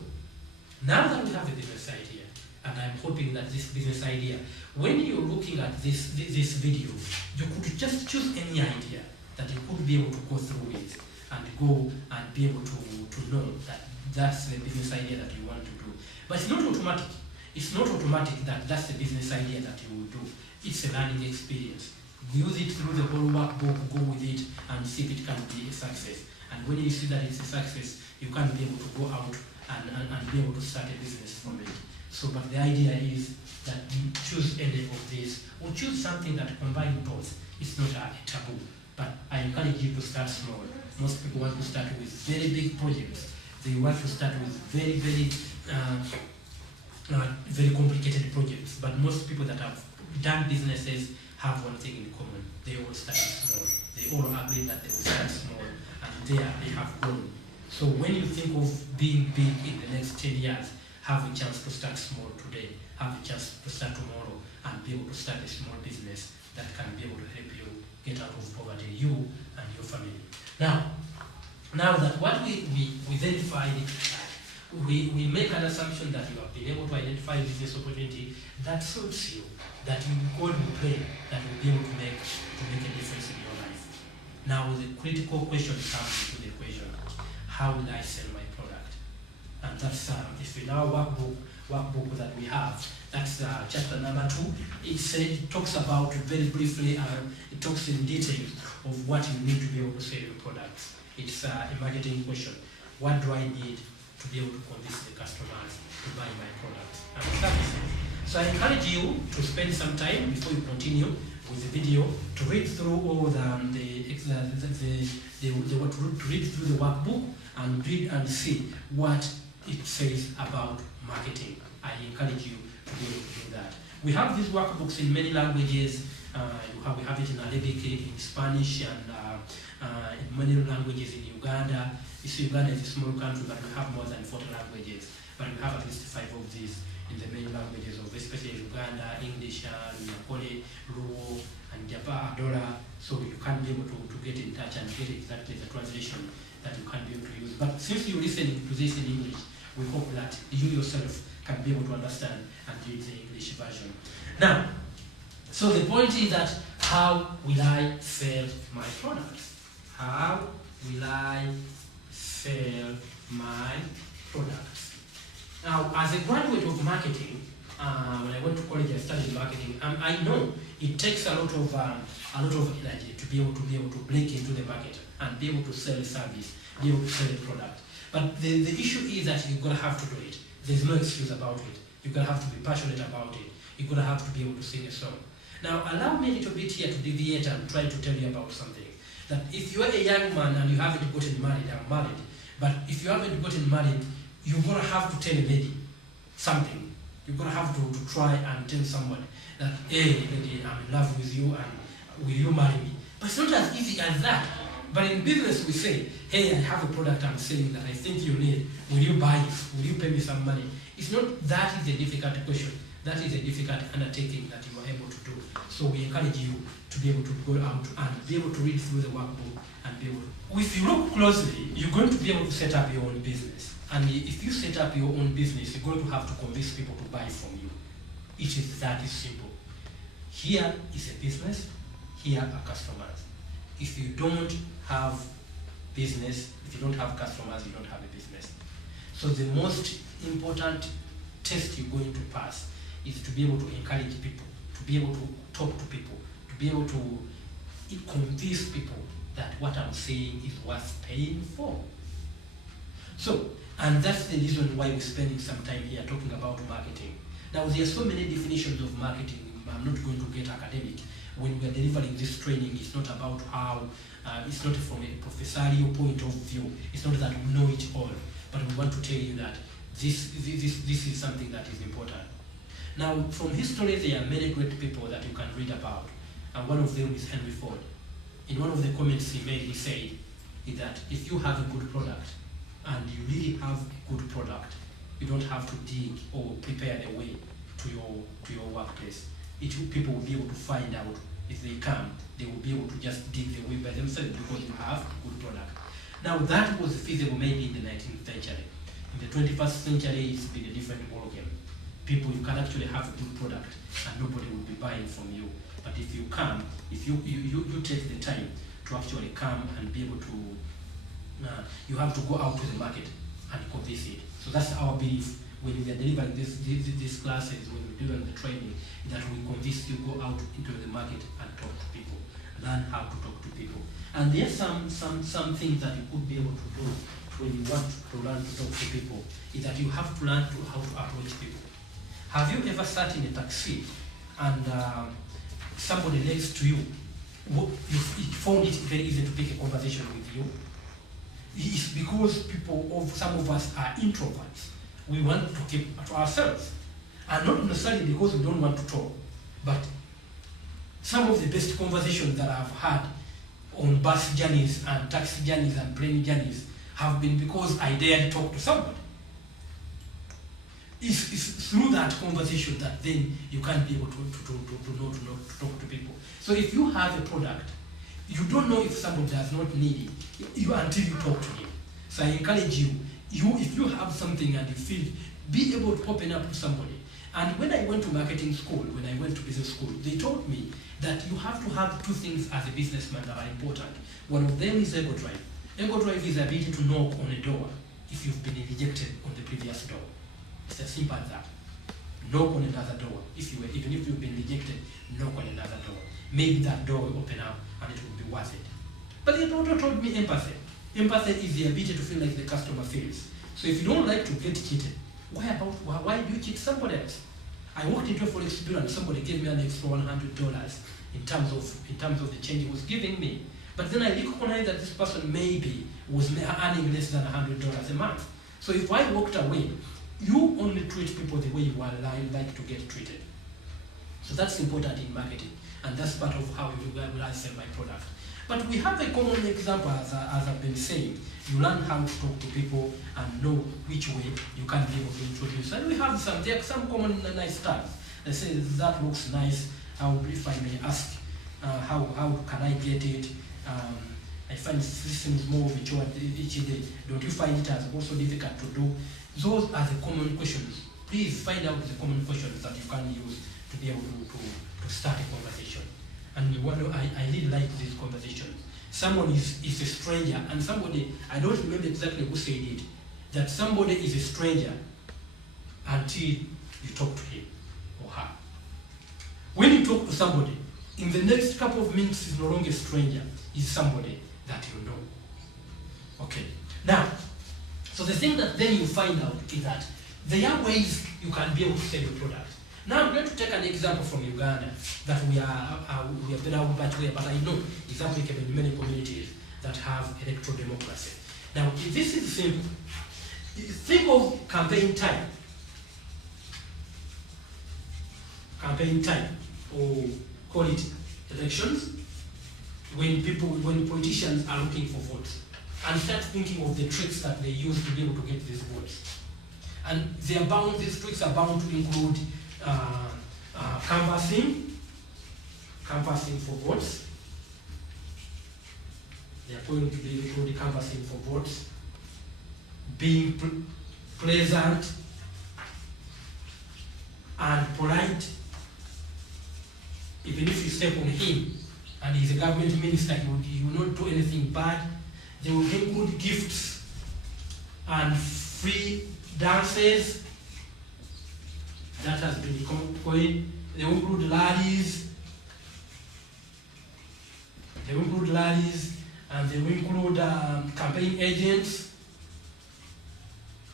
now that we have a business idea, and I'm hoping that this business idea, when you're looking at this video, you could just choose any idea that you could be able to go through it and go and be able to know that that's the business idea that you want to do. But it's not automatic. It's not automatic that that's the business idea that you will do. It's a learning experience. Use it through the whole workbook, go with it, and see if it can be a success. And when you see that it's a success, you can be able to go out and be able to start a business from it. So, but the idea is that you choose any of these, or choose something that combines both. It's not a taboo, but I encourage you to start small. Most people want to start with very big projects. They want to start with very complicated projects. But most people that have done businesses have one thing in common. They all start small. They all agree that they will start small, and there they have grown. So when you think of being big in the next 10 years, have a chance to start small today, have a chance to start tomorrow, and be able to start a small business that can be able to help you get out of poverty, you and your family. Now that what we verified, we make an assumption that you have been able to identify a business opportunity that suits you, that you God will play, that will be able to make a difference in your life. Now the critical question comes into the equation: how will I sell my product? And that's if in our workbook that we have, that's chapter number 2. It talks about very briefly, it talks in detail of what you need to be able to sell your products. It's a marketing question. What do I need to be able to convince the customers to buy my products and services? So I encourage you to spend some time before you continue with the video to read through all to read through the workbook and read and see what it says about marketing. I encourage you to be able to do that. We have these workbooks in many languages. We have it in Arabic, in Spanish, and in many languages in Uganda. You see, Uganda is a small country, but we have more than 40 languages. But we have at least 5 of these in the main languages of especially Uganda, English, Lunyakole, Luo, and Japa, Adora. So you can be able to get in touch and get exactly the translation that you can be able to use. But since you're listening to this in English, we hope that you yourself can be able to understand and read the English version. Now, so the point is that how will I sell my products? How will I sell my products? Now, as a graduate of marketing, when I went to college, I studied marketing. I know it takes a lot of energy to be able to break into the market and be able to sell a service, be able to sell a product. But the issue is that you're gonna have to do it. There's no excuse about it. You're gonna have to be passionate about it. You're gonna have to be able to sing a song. Now, allow me a little bit here to deviate and try to tell you about something. That if you're a young man and you haven't gotten married, I'm married, but if you haven't gotten married, you're gonna have to tell a lady something. You're gonna have to try and tell someone that, hey, lady, I'm in love with you and will you marry me? But it's not as easy as that. But in business, we say, hey, I have a product I'm selling that I think you need. Will you buy it? Will you pay me some money? It's not that is a difficult question. That is a difficult undertaking that you are able to do. So we encourage you to be able to go out and be able to read through the workbook and be able to. If you look closely, you're going to be able to set up your own business. And if you set up your own business, you're going to have to convince people to buy from you. It is that simple. Here is a business, here are customers. If you don't have business, if you don't have customers, you don't have a business. So the most important test you're going to pass is to be able to encourage people, to be able to talk to people, to be able to convince people that what I'm saying is worth paying for. So, and that's the reason why we're spending some time here talking about marketing. Now, there are so many definitions of marketing. I'm not going to get academic. When we're delivering this training, it's not about how, it's not from a professorial point of view. It's not that we know it all, but we want to tell you that this is something that is important. Now, from history, there are many great people that you can read about, and one of them is Henry Ford. In one of the comments he made, he said that if you have a good product, and you really have a good product, you don't have to dig or prepare the way to your workplace. People will be able to find out if they come. They will be able to just dig the way by themselves because you have a good product. Now that was feasible maybe in the 19th century. In the 21st century, it's been a different ballgame. People, you can actually have a good product and nobody will be buying from you. But if you come, if you take the time to actually come and be able to, you have to go out to the market and convince it. So that's our belief when we are delivering these classes, when we're doing the training, that we convince you go out into the market and talk to people, learn how to talk to people. And there's some things that you could be able to do when you want to learn to talk to people, is that you have to learn how to approach people. Have you ever sat in a taxi and somebody next to you, you found it very easy to pick a conversation with you? It's because some of us are introverts. We want to keep to ourselves. And not necessarily because we don't want to talk, but some of the best conversations that I've had on bus journeys and taxi journeys and plane journeys have been because I dared talk to somebody. It's through that conversation that then you can be able to talk to people. So if you have a product, you don't know if somebody does not need it until you talk to him. So I encourage you, if you have something and you feel, be able to open up to somebody. And when I went to marketing school, when I went to business school, they told me that you have to have two things as a businessman that are important. One of them is ego drive. Ego drive is the ability to knock on a door if you've been rejected on the previous door. It's as simple as that. Knock on another door. Even if you've been rejected, knock on another door. Maybe that door will open up and it will be worth it. But they also told me empathy. Empathy is the ability to feel like the customer feels. So if you don't like to get cheated, why do you cheat somebody else? I walked into a Forex bureau and somebody gave me an extra $100 in terms of the change he was giving me. But then I recognized that this person maybe was earning less than $100 a month. So if I walked away, you only treat people the way you are like to get treated. So that's important in marketing, and that's part of how I sell my product. But we have a common example, as I've been saying. You learn how to talk to people and know which way you can be able to introduce. And we have some common nice stuff. They say, that looks nice. If I may ask, how can I get it? I find systems more of a chore each day. Don't you find it as also difficult to do? Those are the common questions. Please find out the common questions that you can use to be able to start a conversation. And I really like these conversations. Someone is a stranger, and somebody, I don't remember exactly who said it, that somebody is a stranger until you talk to him or her. When you talk to somebody, in the next couple of minutes is no longer a stranger, is somebody that you know. Okay. Now, so the thing that then you find out is that there are ways you can be able to sell your product. Now I'm going to take an example from Uganda that we have been out that way, but I know is applicable in many communities that have electoral democracy. Now, if this is simple, think of campaign time. Campaign time, or call it elections, when politicians are looking for votes, and start thinking of the tricks that they use to be able to get these votes. And these tricks are bound to include canvassing for votes. They are going to be including canvassing for votes, being pleasant and polite. Even if you step on him and he's a government minister, he will not do anything bad. They will include gifts and free dances. That has been going. They will include rallies. And they will include campaign agents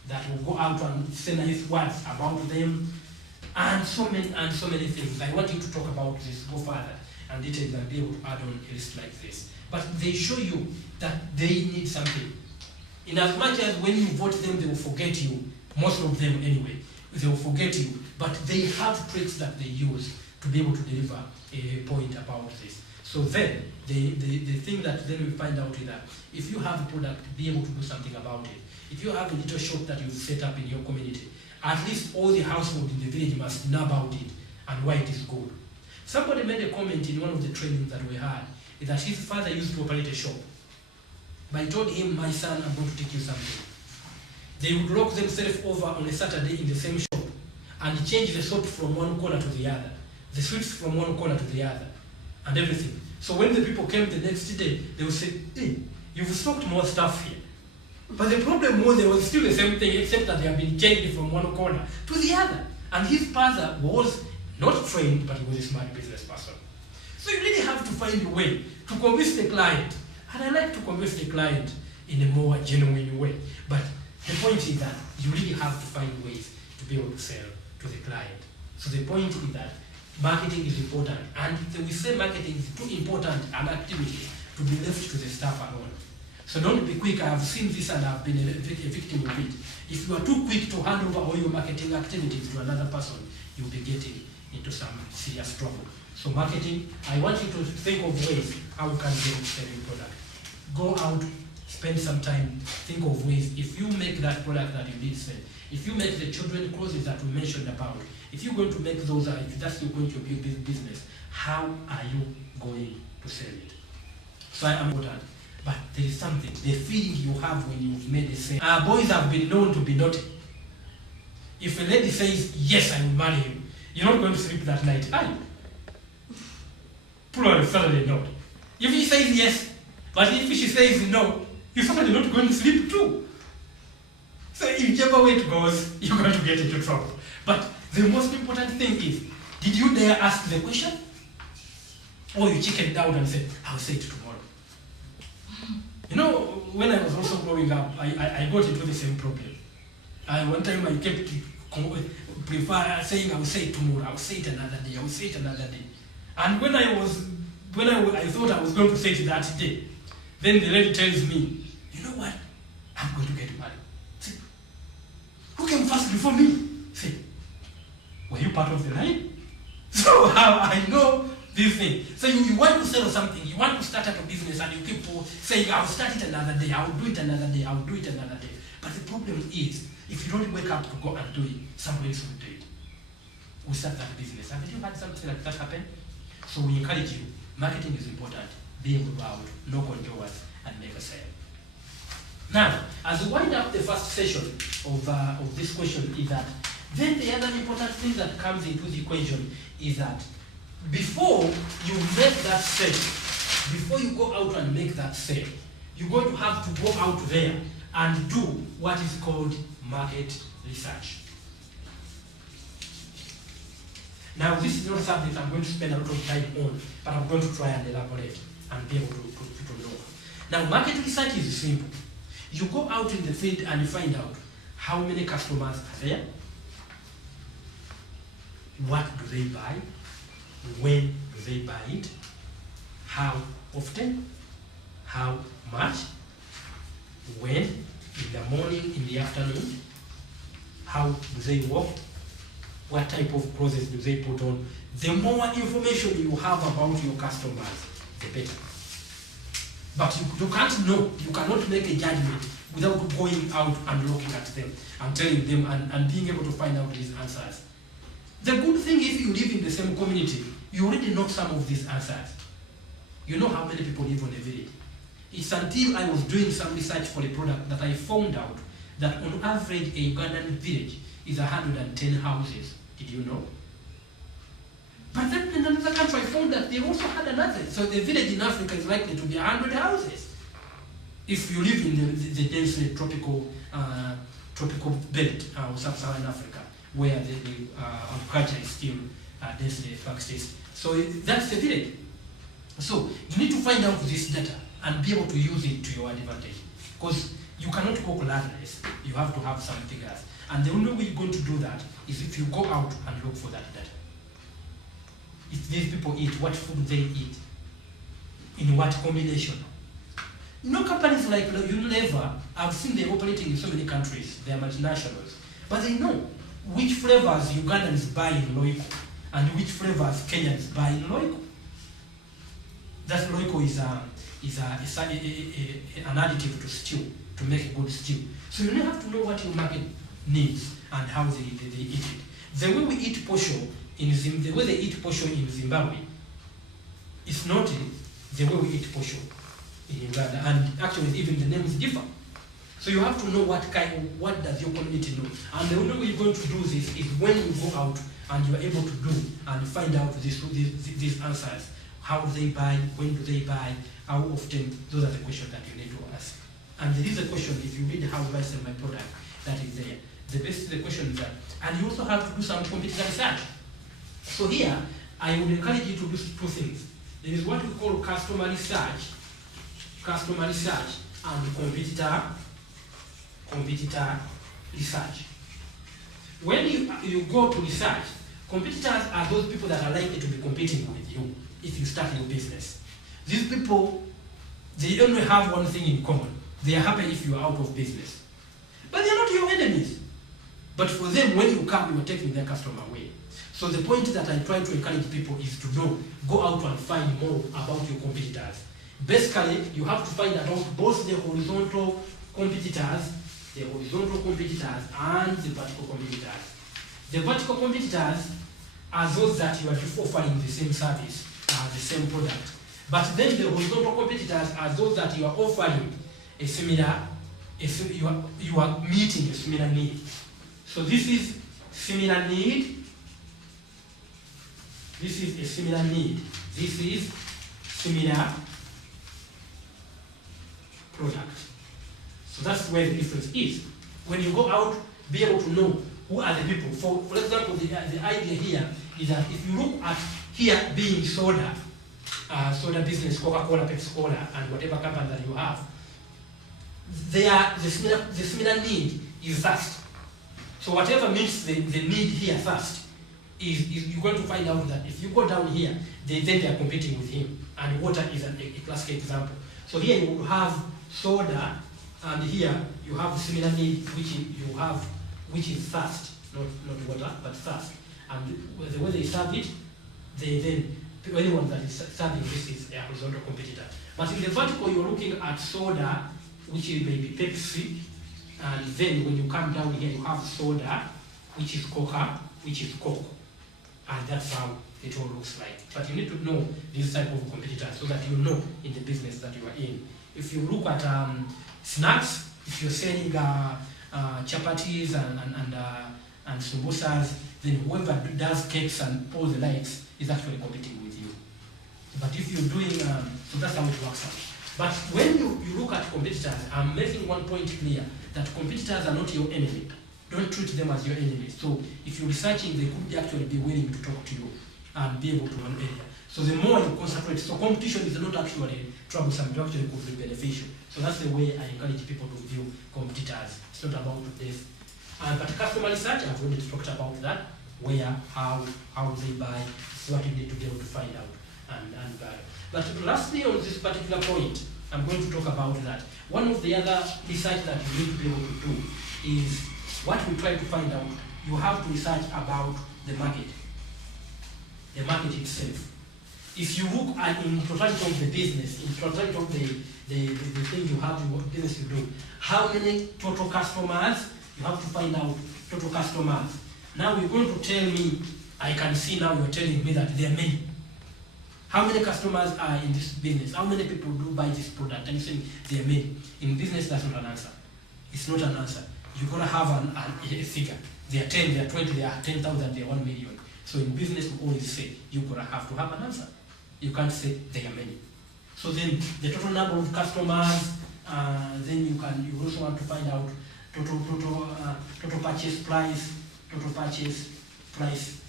that will go out and say nice words about them, and so many things. I want you to talk about this, go further and details, and be able to add on a list like this. But they show you that they need something. In as much as when you vote them, they will forget you. Most of them anyway. They will forget you, but they have tricks that they use to be able to deliver a point about this. So then, the thing that then we find out is that if you have a product, be able to do something about it. If you have a little shop that you've set up in your community, at least all the households in the village must know about it and why it is good. Somebody made a comment in one of the trainings that we had, is that his father used to operate a shop. But he told him, my son, I'm going to take you something. They would lock themselves over on a Saturday in the same shop and change the soap from one corner to the other, the sweets from one corner to the other, and everything. So when the people came the next day, they would say, hey, you've stocked more stuff here. But the problem was there was still the same thing, except that they have been changed from one corner to the other. And his father was not trained, but he was a smart business person. So you really have to find a way to convince the client. And I like to convince the client in a more genuine way. But the point is that you really have to find ways to be able to sell to the client. So the point is that marketing is important. And we say marketing is too important an activity to be left to the staff alone. So don't be quick. I have seen this and I've been a victim of it. If you are too quick to hand over all your marketing activities to another person, you'll be getting into some serious trouble. So marketing, I want you to think of ways how you can sell your product. Go out, spend some time, think of ways. If you make that product that you did sell, if you make the children clothes that we mentioned about, if you're going to make those, if that's going to be your business, how are you going to sell it? So I am important. But there is something, the feeling you have when you've made a sale. Our boys have been known to be naughty. If a lady says, yes, I will marry you, you're not going to sleep that night, are you? Probably certainly not. If she says yes, but if she says no, you're certainly not going to sleep too. So whichever way it goes, you're going to get into trouble. But the most important thing is, did you dare ask the question? Or you chickened out and said, I'll say it tomorrow. You know, when I was also growing up, I got into the same problem. One time I kept prefer saying I will say it tomorrow, I will say it another day, I will say it another day. And when I thought I was going to say it that day, then the lady tells me, you know what? I'm going to get married. Say, who came first before me? Say, were you part of the line? So I know this thing. So you want to sell something, you want to start up a business, and you keep saying, I'll start it another day, I'll do it another day, I'll do it another day. But the problem is, if you don't wake up to go and do it, somebody else will do it. We start that business. Have you had something like that happen? So we encourage you, marketing is important. Be able to go out, knock on doors, and make a sale. Now, as we wind up the first session of this question is that, then the other important thing that comes into the equation is that before you make that sale, before you go out and make that sale, you're going to have to go out there and do what is called market research. Now, this is not something I'm going to spend a lot of time on, but I'm going to try and elaborate and be able to know. Now, market research is simple. You go out in the field and you find out how many customers are there, what do they buy, when do they buy it, how often, how much, when, in the morning, in the afternoon, how do they walk, what type of clothes do they put on. The more information you have about your customers, the better. But you can't know, you cannot make a judgment without going out and looking at them and telling them and being able to find out these answers. The good thing, if you live in the same community, you already know some of these answers. You know how many people live on a village. It's until I was doing some research for a product that I found out that on average a Ugandan village is 110 houses. Did you know? But then in another country I found that they also had another. So the village in Africa is likely to be 100 houses. If you live in the densely tropical belt of sub-Saharan Africa, where the agriculture is still densely practiced. So that's the village. So you need to find out this data and be able to use it to your advantage. Because you cannot cook landless. You have to have some figures. And the only way you're going to do that is if you go out and look for that data. If these people eat, what food they eat, in what combination. You know, companies like Unilever, I've seen them operating in so many countries, they are multinationals, but they know which flavors Ugandans buy in Loiko and which flavors Kenyans buy in Loiko. That Loiko is an additive to stew, to make a good stew. So you have to know what your market needs and how they eat it. The way we eat posho the way they eat posho in Zimbabwe is not the way we eat posho in Uganda, and actually even the names differ. So you have to know what does your community know, and the only way you're going to do this is when you go out and you are able to do and find out these answers. How do they buy? When do they buy? How often? Those are the questions that you need to ask. And there is a question, if you read how do I sell my product, that is there. The question is that, and you also have to do some competitor research. So here, I would encourage you to do two things. There is what we call customer research and competitor research. When you go to research, competitors are those people that are likely to be competing with you if you start your business. These people, they only have one thing in common. They are happy if you are out of business. But they are not your enemies. But for them, when you come, you are taking their customer away. So the point that I try to encourage people is to know, go out and find more about your competitors. Basically, you have to find out both the horizontal competitors and the vertical competitors. The vertical competitors are those that you are offering the same service, the same product. But then the horizontal competitors are those that you are offering a similar, you are meeting a similar need. So this is similar need. This is a similar need. This is similar product. So that's where the difference is. When you go out, be able to know who are the people. For example, the idea here is that if you look at here being soda business, Coca-Cola, Pepsi-Cola, and whatever company that you have, they are the similar need is thirst. So whatever meets the need here first is you're going to find out that if you go down here, then they are competing with him. And water is a classic example. So here you have soda, and here you have similar need which is thirst, not water, but thirst. And the way they serve it, anyone that is serving this is a horizontal competitor. But in the vertical, you're looking at soda, which is maybe Pepsi, and then when you come down here, you have soda, which is Coca, which is Coke. And that's how it all looks like. But you need to know this type of competitor so that you know in the business that you are in. If you look at snacks, if you're selling chapatis and samosas, then whoever does cakes and all the likes is actually competing with you. But if you're doing, so that's how it works out. But when you look at competitors, I'm making one point clear, that competitors are not your enemy. Don't treat them as your enemy. So if you're researching, they could actually be willing to talk to you and be able to run area. So the more you concentrate, so competition is not actually troublesome, it actually could be beneficial. So that's the way I encourage people to view competitors. It's not about this. But customer research, I've already talked about that, where, how they buy, what you need to be able to find out and buy. But lastly, on this particular point, I'm going to talk about that. One of the other research that you need to be able to do is what we try to find out. You have to research about the market itself. If you look at in totality of the business, in totality of the thing you have, the business you do, how many total customers, you have to find out total customers. Now you're going to tell me, I can see now you're telling me that there are many. How many customers are in this business? How many people do buy this product? And you're saying there are many. In business, that's not an answer. It's not an answer. You're going to have a figure. There are 10, there are 20, there are 10,000, there are 1 million. So in business, we always say, you're going to have an answer. You can't say there are many. So then the total number of customers, then you also want to find out total purchase price,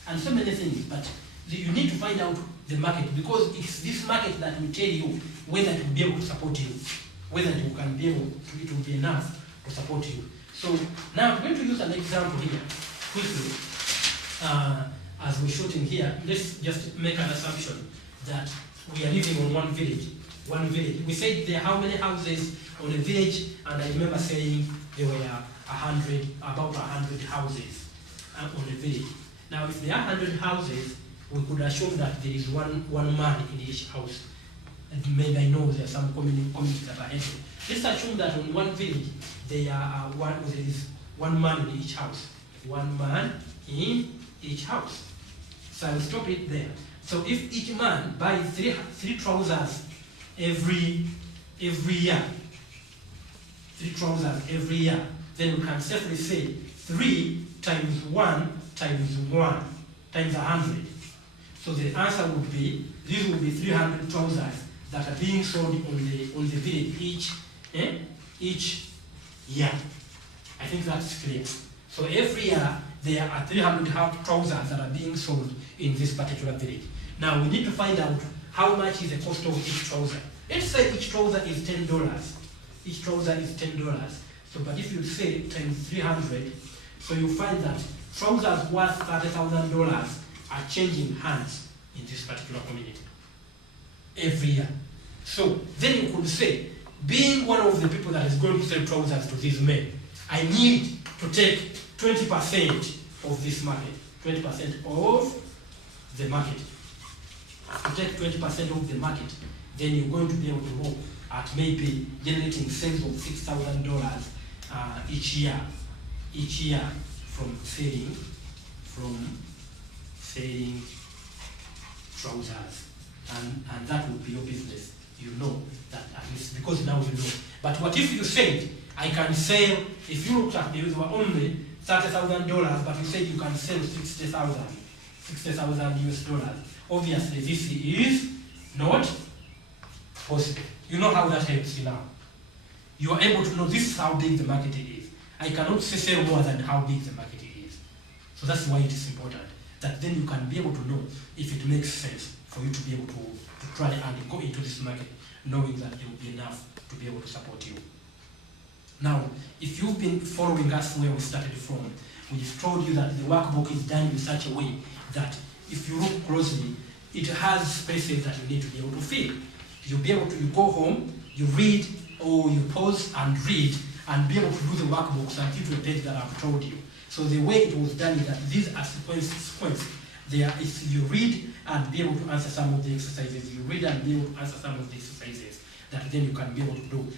and so many things. But you need to find out the market, because it's this market that will tell you whether it will be able to support you, whether you can be able to, it will be enough to support you. So now I'm going to use an example here quickly. As we're shooting here, let's just make an assumption that we are living on one village. We said there are how many houses on a village, and I remember saying there were about 100 houses on a village. Now, if there are 100 houses, we could assume that there is one man in each house. And maybe I know there are some communities that are heavy. Let's assume that on one village there is one man in each house. One man in each house. So I will stop it there. So if each man buys three trousers every year, 3 trousers every year, then we can safely say 3 times 1 times 1 times 100. So the answer would be, these would be 300 trousers that are being sold on the village each year. I think that's clear. So every year there are 300 trousers that are being sold in this particular village. Now we need to find out how much is the cost of each trouser. Let's say each trouser is $10. Each trouser is $10. So, but if you say times 300, so you find that trousers worth $30,000 are changing hands in this particular community every year. So then you could say being one of the people that is going to sell trousers to these men, I need to take 20% of this market, 20% of the market. To take 20% of the market, then you're going to be able to look at maybe generating sales of $6,000 each year from selling trousers, and that would be your business. You know that at least, because now you know. But what if you said, I can sell, if you looked at these were only $30,000, but you said you can sell 60,000 US dollars. Obviously, this is not possible. You know how that helps you now. You are able to know this is how big the market is. I cannot sell more than how big the market is. So that's why it is important that then you can be able to know if it makes sense for you to be able to try and go into this market, knowing that there will be enough to be able to support you. Now, if you've been following us where we started from, we've told you that the workbook is done in such a way that if you look closely, it has spaces that you need to be able to fill. You'll be able to, you go home, you read, or you pause and read, and be able to do the workbooks until to a page that I've told you. So the way it was done is that these are sequence. There is, you read and be able to answer some of the exercises. You read and be able to answer some of the exercises that then you can be able to do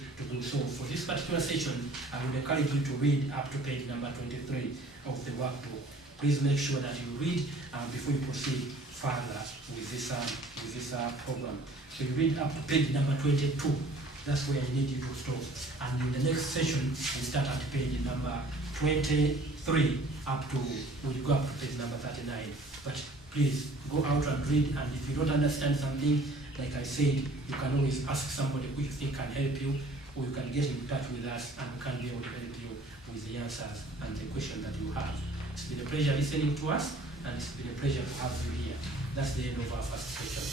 so. For this particular session, I would encourage you to read up to page number 23 of the workbook. Please make sure that you read before you proceed further with this program. So you read up to page number 22. That's where I need you to stop. And in the next session, we start at page number 23 up to, we'll go up to page number 39. But please go out and read, and if you don't understand something, like I said, you can always ask somebody who you think can help you, or you can get in touch with us and we can be able to help you with the answers and the question that you have. It's been a pleasure listening to us, and it's been a pleasure to have you here. That's the end of our first session.